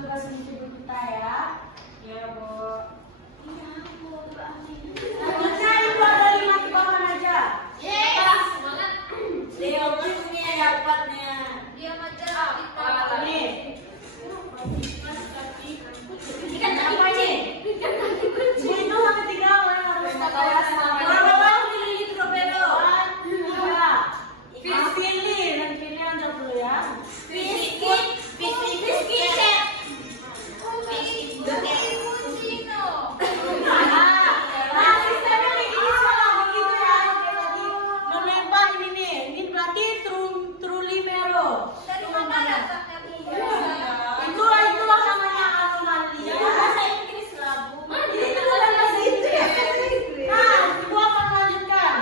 tugas ibu kita ya. Ya, Bu. Selanjutnya ibu ada 5 tebakan aja. Leo punya dapatnya. Dia macam kita. Nih. Ini kan apa ini? Ibu itu sampai 3 orang harus Berapa mililiter Tropero? 2, 3. Pilih dan pilih anda dulu ya. Biskuit, biskuit. Nah, sistemnya kayak gini sekarang begitu ya. Kayak tadi menembak ini nih. Ini berarti Trulimero. Itulah namanya anomali. Bahasa Inggris lah, Bu. Ini bukan bahasa Inggris. Nah, ibu akan lanjutkan.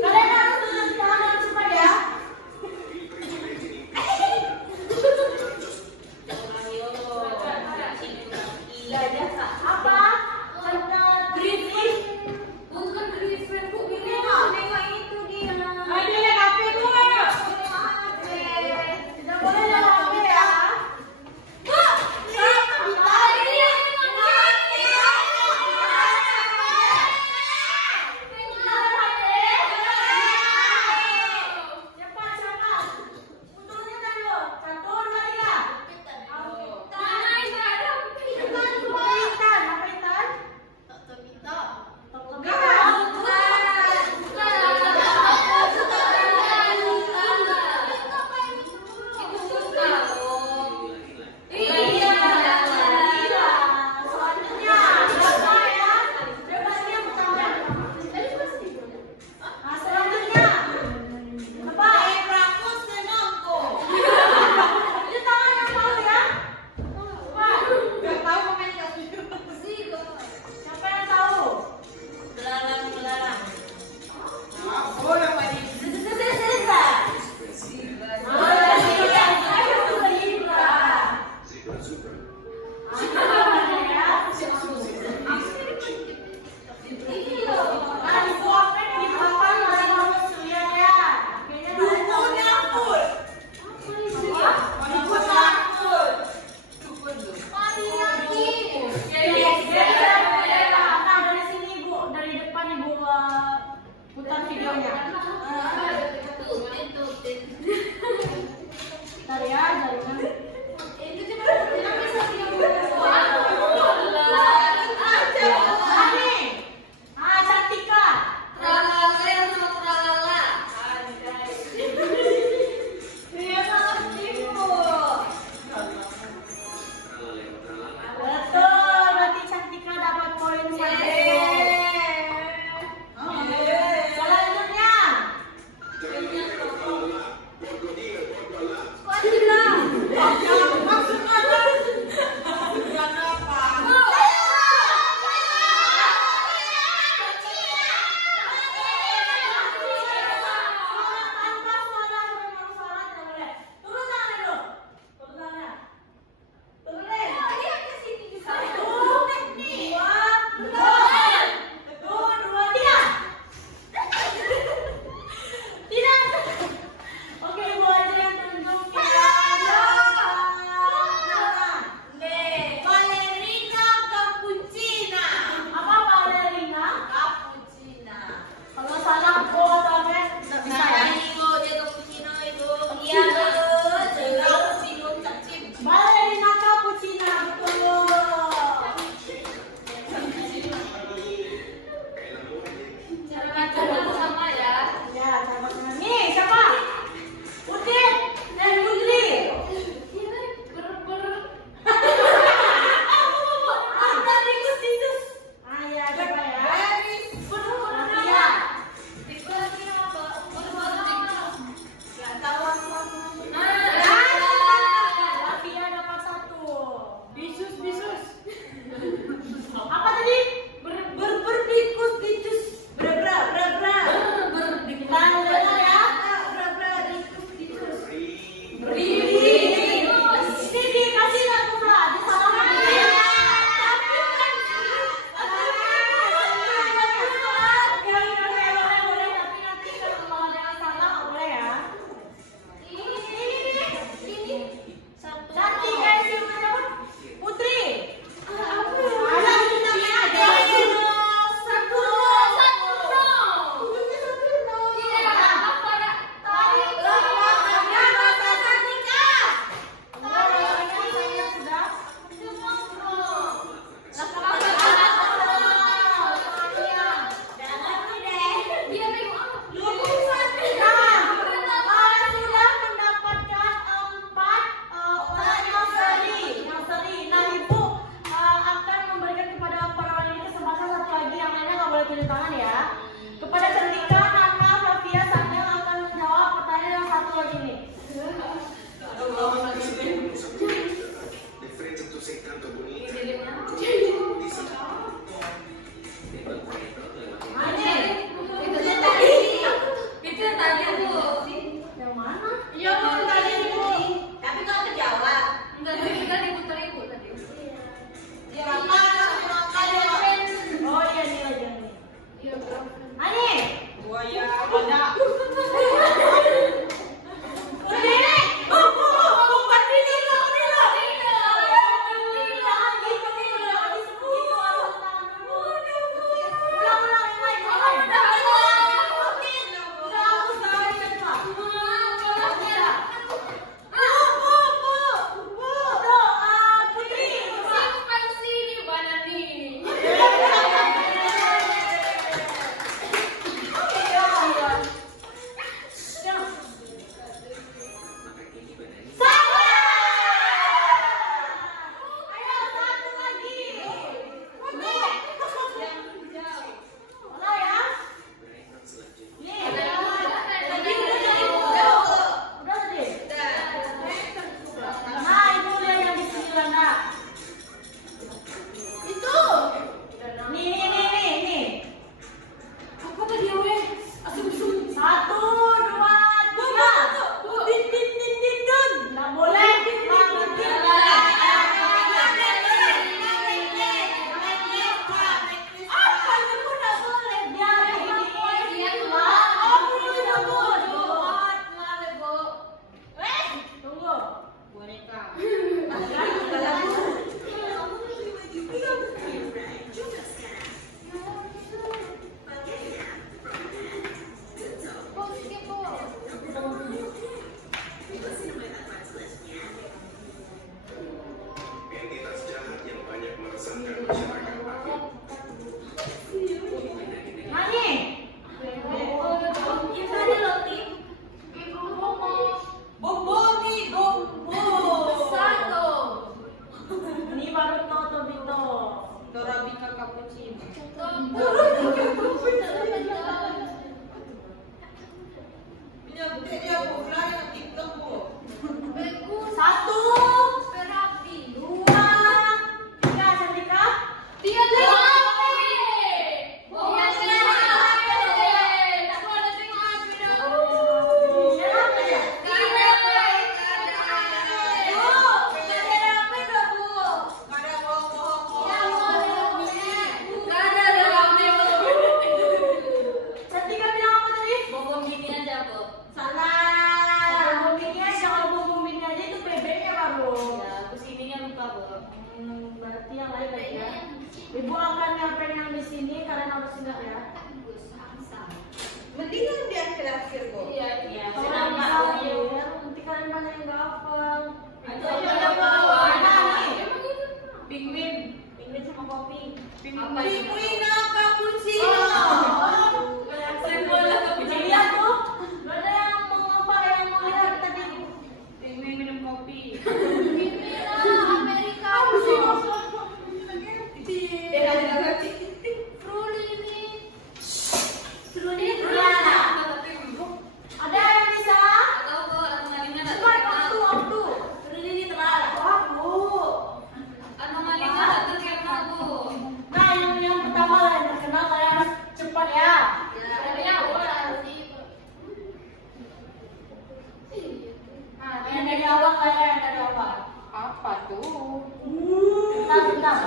Kalian harus tutup tangan cepat ya. Apa? Kata Griffin. Ayo lihat HP bu. Tidak boleh lihat HP ya. Cepat. Untungnya dulu. 1, 2, 3. Bukan. tunjuk tangan ya. Kepada Cantika, Nana, Flavia, Sanya akan menjawab pertanyaan yang satu lagi nih. Yang mana? Iya, mau tadi Bu. Tapi kau kejawab. Oh iya nih aja nih. Ani. Buaya ada. Berarti yang lain lagi ya. Ibu akan nyampein yang di sini, kalian harus ingat ya. Mendingan di akhir-akhir kok. Iya. Kalau nggak bisa ya, nanti kalian banyak yang nggak hafal. Itu Ada aja apa? apa? nih? Penguin. Penguin sama kopi. Apa itu? Pinguina cappuccino. Jadi aku, nggak ada yang mau apa yang mau lihat tadi. Penguin minum kopi. Ada yang bisa? Cepat waktu. Nah, yang pertama lah yang terkenal kalian harus cepat ya. Yang dari awal kayak yang dari awal. Apa tuh? Bentar.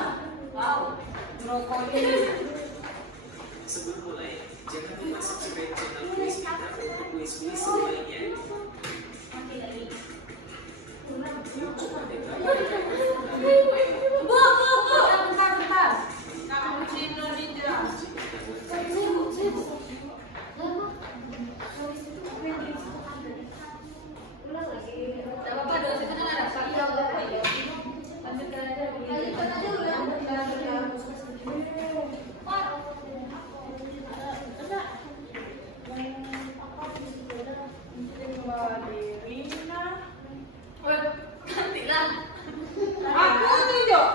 Wow. Brokoli. Sebelum mulai, jangan lupa subscribe channel Kuis Kita untuk kuis-kuis selanjutnya. Bentar. Cappuccino ninja. Aku tunjuk.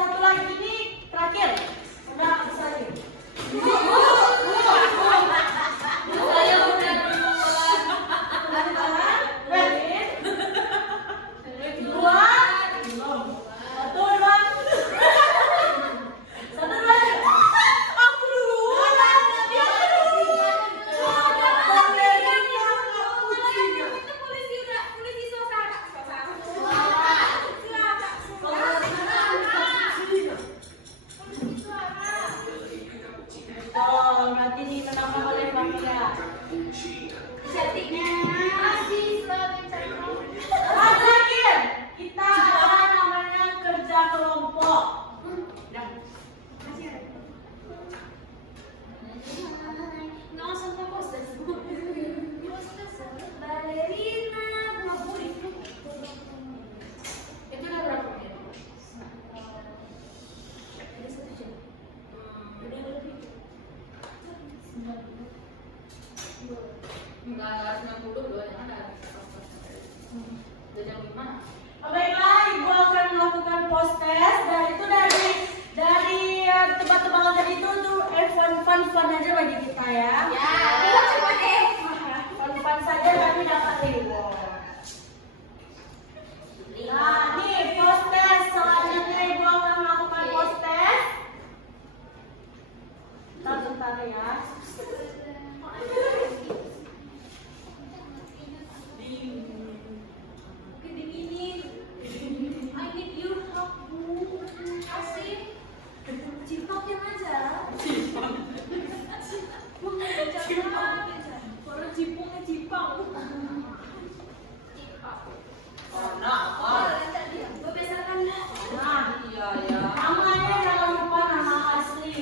satu lagi ini terakhir. Udah bisa lagi. Saya udah duluan. Dua. Satu, dua. Satu, dua. Aku duluan. Dia duluan. Oh, berarti dimenangkan oleh Mafia. Cantiknya masih selalu Terakhir, kita ada namanya kerja kelompok. nggak usah fokus balerina favorit itu udah berapa menit? Ada 1 jam. Udah lebih. Enggak 90 doang ada. Udah jam 5. Baiklah, Ibu akan melakukan post test dan itu dari tebak-tebakan tadi itu tuh fun aja bagi kita ya. Ya, coba deh. Fun saja tapi dapat reward. Nah, nih post test selanjutnya Ibu akan melakukan post test. Bentar ya. Kedinginin. I need your help, Bu. Asik. Cipakin aja. Orang cipungnya cipang. Cipak. Gue besaran dah. Nah, namanya jangan lupa nama asli.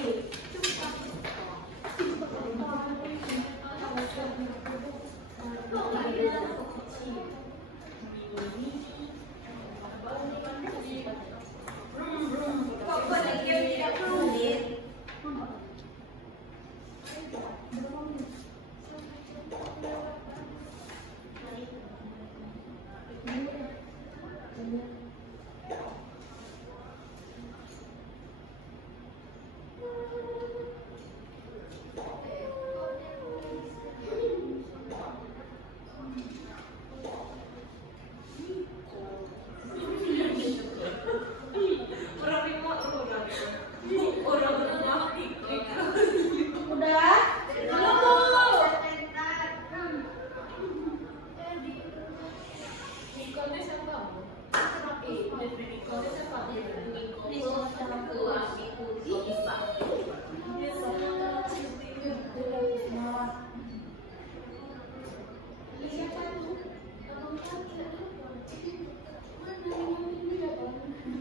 Kok gue pikir tidak sulit?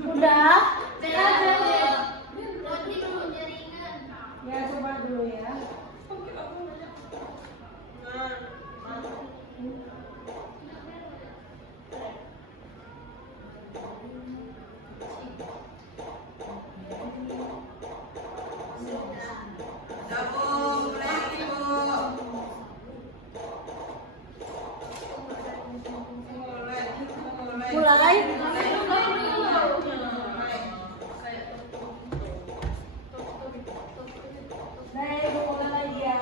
Udah? Udah? Ya coba dulu ya. Mulai. Nah, Ibu mulai lagi ya.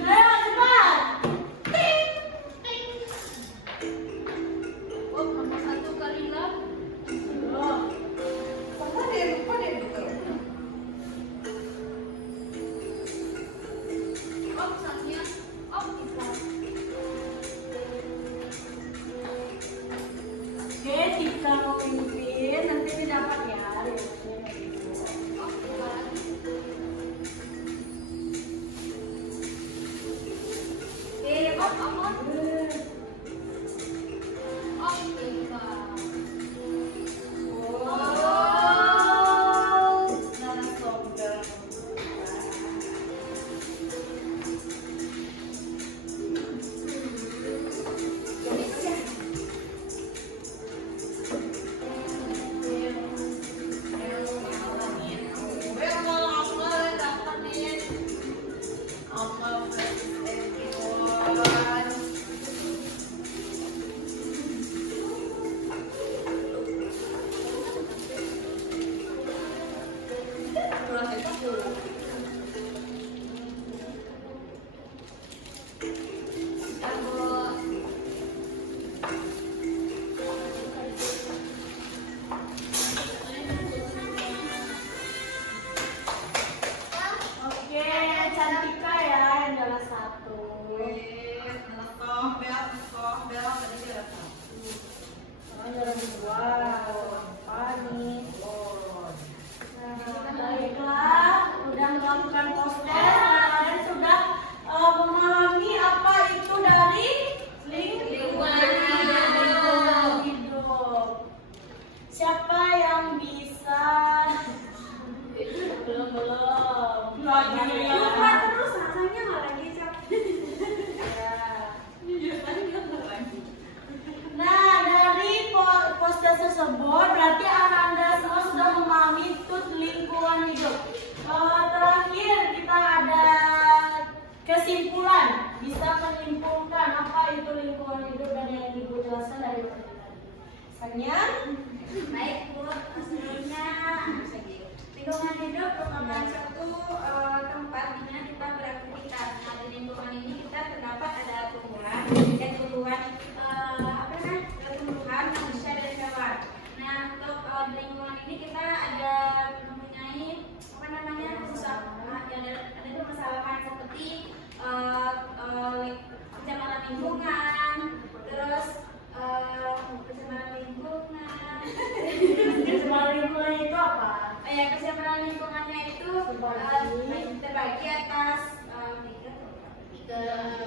Ayo cepat. Oh, nomor 1 kali lah. Oh, misalnya, oh, kita. Oke, Tika memimpin, nanti didapat ya. Oh, kita lagi. Oh, aman. Oh, kita. Allah bless everyone. Oke, Cantika ya yang juara 1. Oh, juara 2. Pani. Nah, baiklah, udah melakukan proses dan sudah memahami apa itu dari lingkungan hidup. Siapa yang bisa? Belum. Terus rasanya nggak lagi Cap. Nah, dari poster tersebut berarti Anda semua sudah memahami itu lingkungan hidup. Terakhir kita ada kesimpulan. Bisa menyimpulkan apa itu lingkungan hidup dan yang Ibu jelaskan dari tadi. Sanya? Baik, Bu. Sebelumnya, lingkungan hidup merupakan suatu tempat di mana kita beraktivitas. Nah, di lingkungan ini kita terdapat ada tumbuhan dan tumbuhan tumbuhan manusia dan hewan. Nah, untuk di lingkungan ini kita ada mempunyai ada permasalahan seperti pencemaran lingkungan, terus pencemaran lingkungan. Pencemaran lingkungan itu apa? Pencemaran lingkungannya itu terbagi atas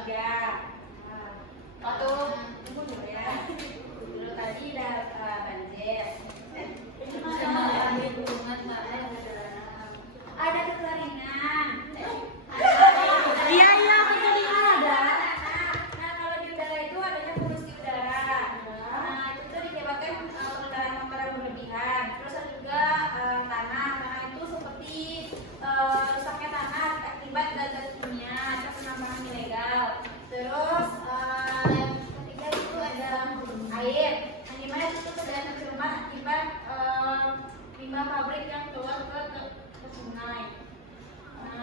tiga. Satu, ya. Dulu tadi udah banjir. Ada kekeringan. Iya, kekeringan ada. Nah, kalau di udara itu adanya polusi udara. Nah, itu tuh disebabkan pengeluaran makanan berlebihan. Terus ada juga tanah. Nah, itu seperti rusaknya tanah akibat gas kimia atau penambangan ilegal. Terus yang ketiga itu ada air. Nah, gimana itu terjadi tercemar akibat limbah pabrik yang keluar ke sungai.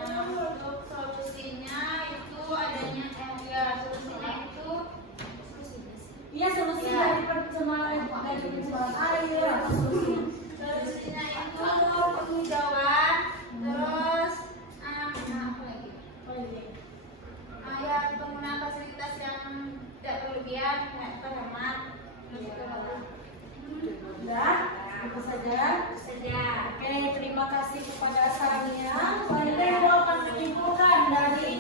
Untuk solusinya itu adanya solusinya itu Iya, solusi dari pencemaran air atau solusinya itu penghijauan, terus apa lagi? Ya penggunaan fasilitas yang tidak berlebihan, terhemat, terus itu bagus. Udah, itu saja. Oke, terima kasih kepada Sarania. Selanjutnya Ibu akan menyimpulkan dari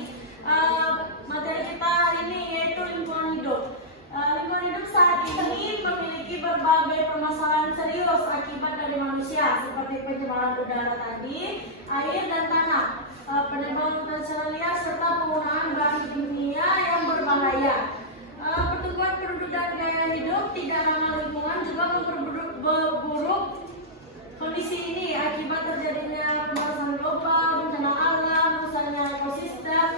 materi kita hari ini, yaitu lingkungan hidup. Lingkungan hidup saat ini memiliki berbagai permasalahan serius akibat dari manusia, seperti pencemaran udara tadi, air dan tanah, penebangan hutan liar serta penggunaan bahan kimia yang berbahaya. Pertumbuhan penduduk dan gaya hidup tidak ramah lingkungan juga memperburuk kondisi ini akibat terjadinya pemanasan global, bencana alam, rusaknya ekosistem,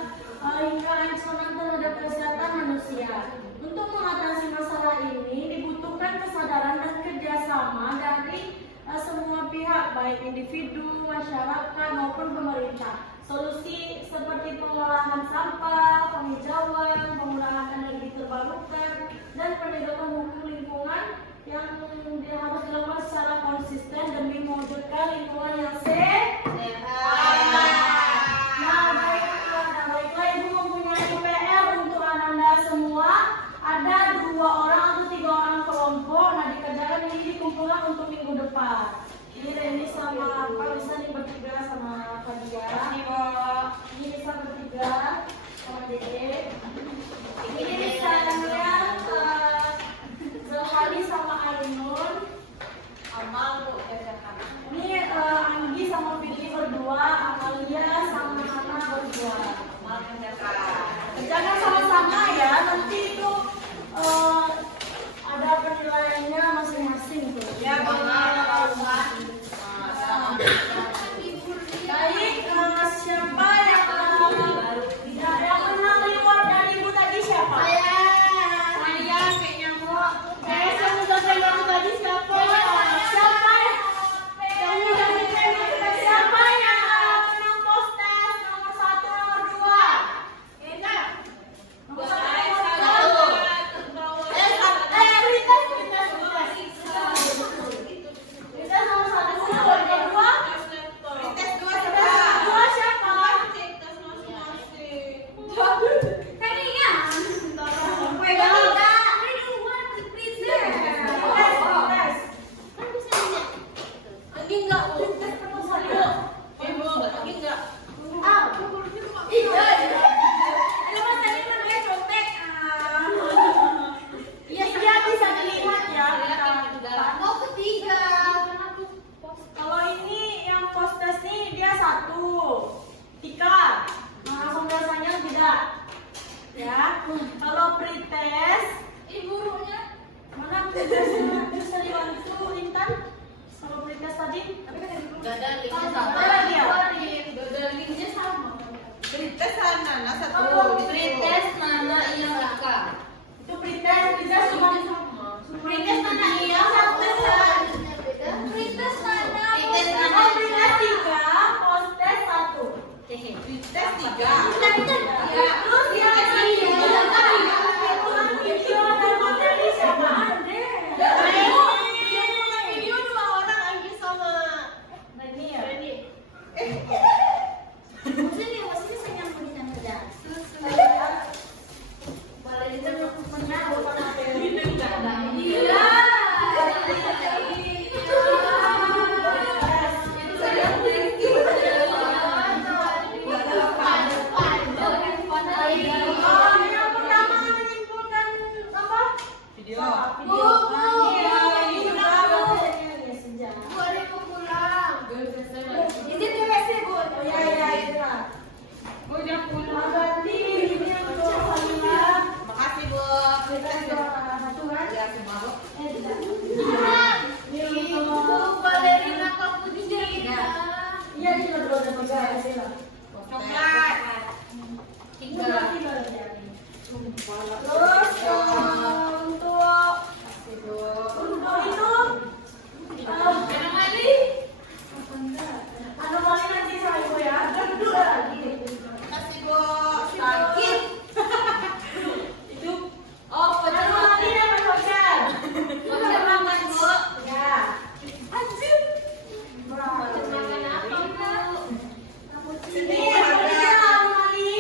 hingga ancaman terhadap kesehatan manusia. Untuk mengatasi masalah ini dibutuhkan kesadaran dan kerjasama dari semua pihak, baik individu, masyarakat maupun pemerintah. Solusi seperti pengolahan sampah, penghijauan, penggunaan energi terbarukan, dan penegakan hukum lingkungan yang harus dilakukan secara konsisten demi mewujudkan lingkungan yang sehat. Nah, baiklah Ibu mempunyai PR untuk Anda semua. Ada 2 orang atau 3 orang kelompok. Nah, dikerjakan ini dikumpulkan untuk minggu depan. Ini Reni sama Pak bisa nih bertiga sama Fadia. Ini bisa bertiga sama Dede. Ini misalnya Zohali sama Ainun. Kalau pretest, Ini gurunya. mana pretestnya? Bisa dibantu Intan? Kalau pretest tadi? Gak ada linknya Apa sama. lagi ya? Linknya sama. Pretest sana satu. Pretest mana iya Ika? Itu pretest cuma Pretest mana iya satu. Prioritas mana? Pretest oh mana? pretest 3, posttest 1. Pretest 3. Ya, terus yang video dan materi siapa? Video 2 orang Anggi sama Reni ya? Maksudnya saya nyambung di sana. Boleh ditengok mana bukan materi. Iya. Oh, yang pertama menyimpulkan apa? Video. Iya, ini juga materinya senja. Ini TWC, Bu. Iya, iya. Udah pulang. Berarti ini untuk Falila. Makasih Bu. Kita juga satu kan? Ya, semangat. Tidak. Ini Ibu untuk Valerina kamu di sini. iya ini juga udah tiga ya sih lah. Coklat. Tiga. Terus untuk itu Anomali. anomali nanti sama ibu ya. Dua lagi. Makasih Bu. Sakit. Oh, Anomali apa Fajar? makan Bu. Ya. Berapa? Makan apa Bu? Ini anomali.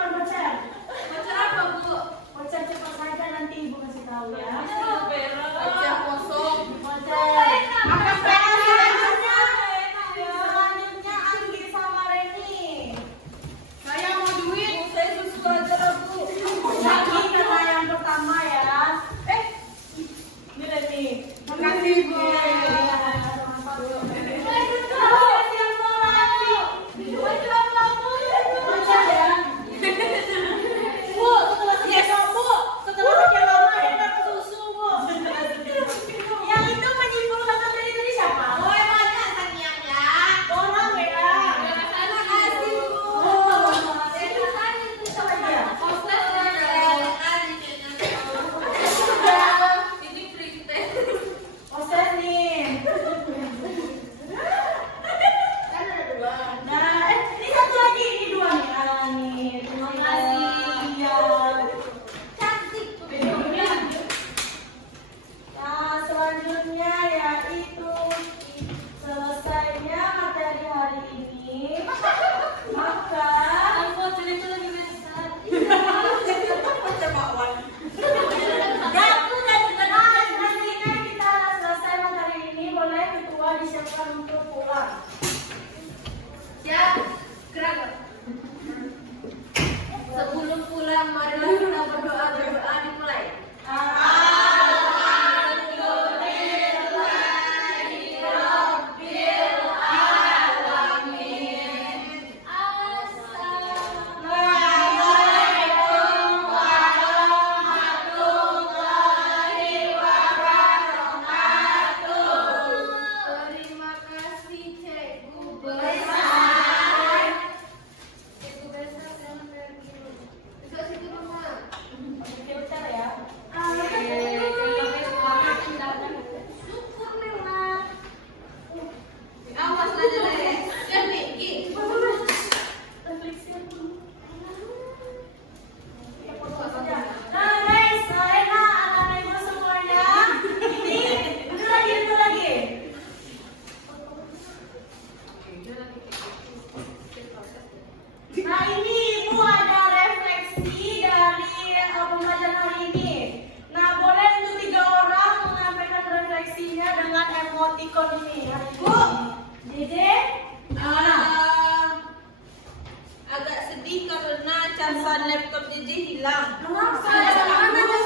Makan apa Bu? Voucher cepat saja nanti ibu kasih tahu ya. Baca kosong. Voucher. Makan selanjutnya Anggi sama Reni. Saya mau duit. Saya susu aja Bu. Anggi kata yang pertama ya. Ini Reni. Makasih Bu. Yang itu menyimpulkan materi tadi siapa? Oh, banyak tanyanya. Orang ya. Terima kasih Bu. Oh, siapa dia? Proses ini pretest. Proses nih. Kan ada 2. Nah, ini satu lagi, ini dua nih. Ah, nih. Terima kasih. Ya. Cantik tuh. Nah, selanjutnya yaitu selesainya materi hari ini. Maka Itu lagi besar. nantinya kita selesai materi ini boleh ketua disiapkan untuk pulang. Siap. Gerak. Sebelum pulang, marilah kita berdoa dimulai. Terima kasih Cikgu besar. Cikgu besar jangan pergi. Besok situ rumah. Oke, bentar ya. Syukur Nela. Awas aja deh. Siap nih, Ki. Nah guys, enak anak ibu semuanya. Ini itu lagi. Nah ini ibu ada refleksi dari pembelajaran hari ini. Nah boleh untuk 3 orang menyampaikan refleksinya dengan emoticon ini. Ibu, JJ, Agak sedih karena casan laptop JJ hilang. kenapa?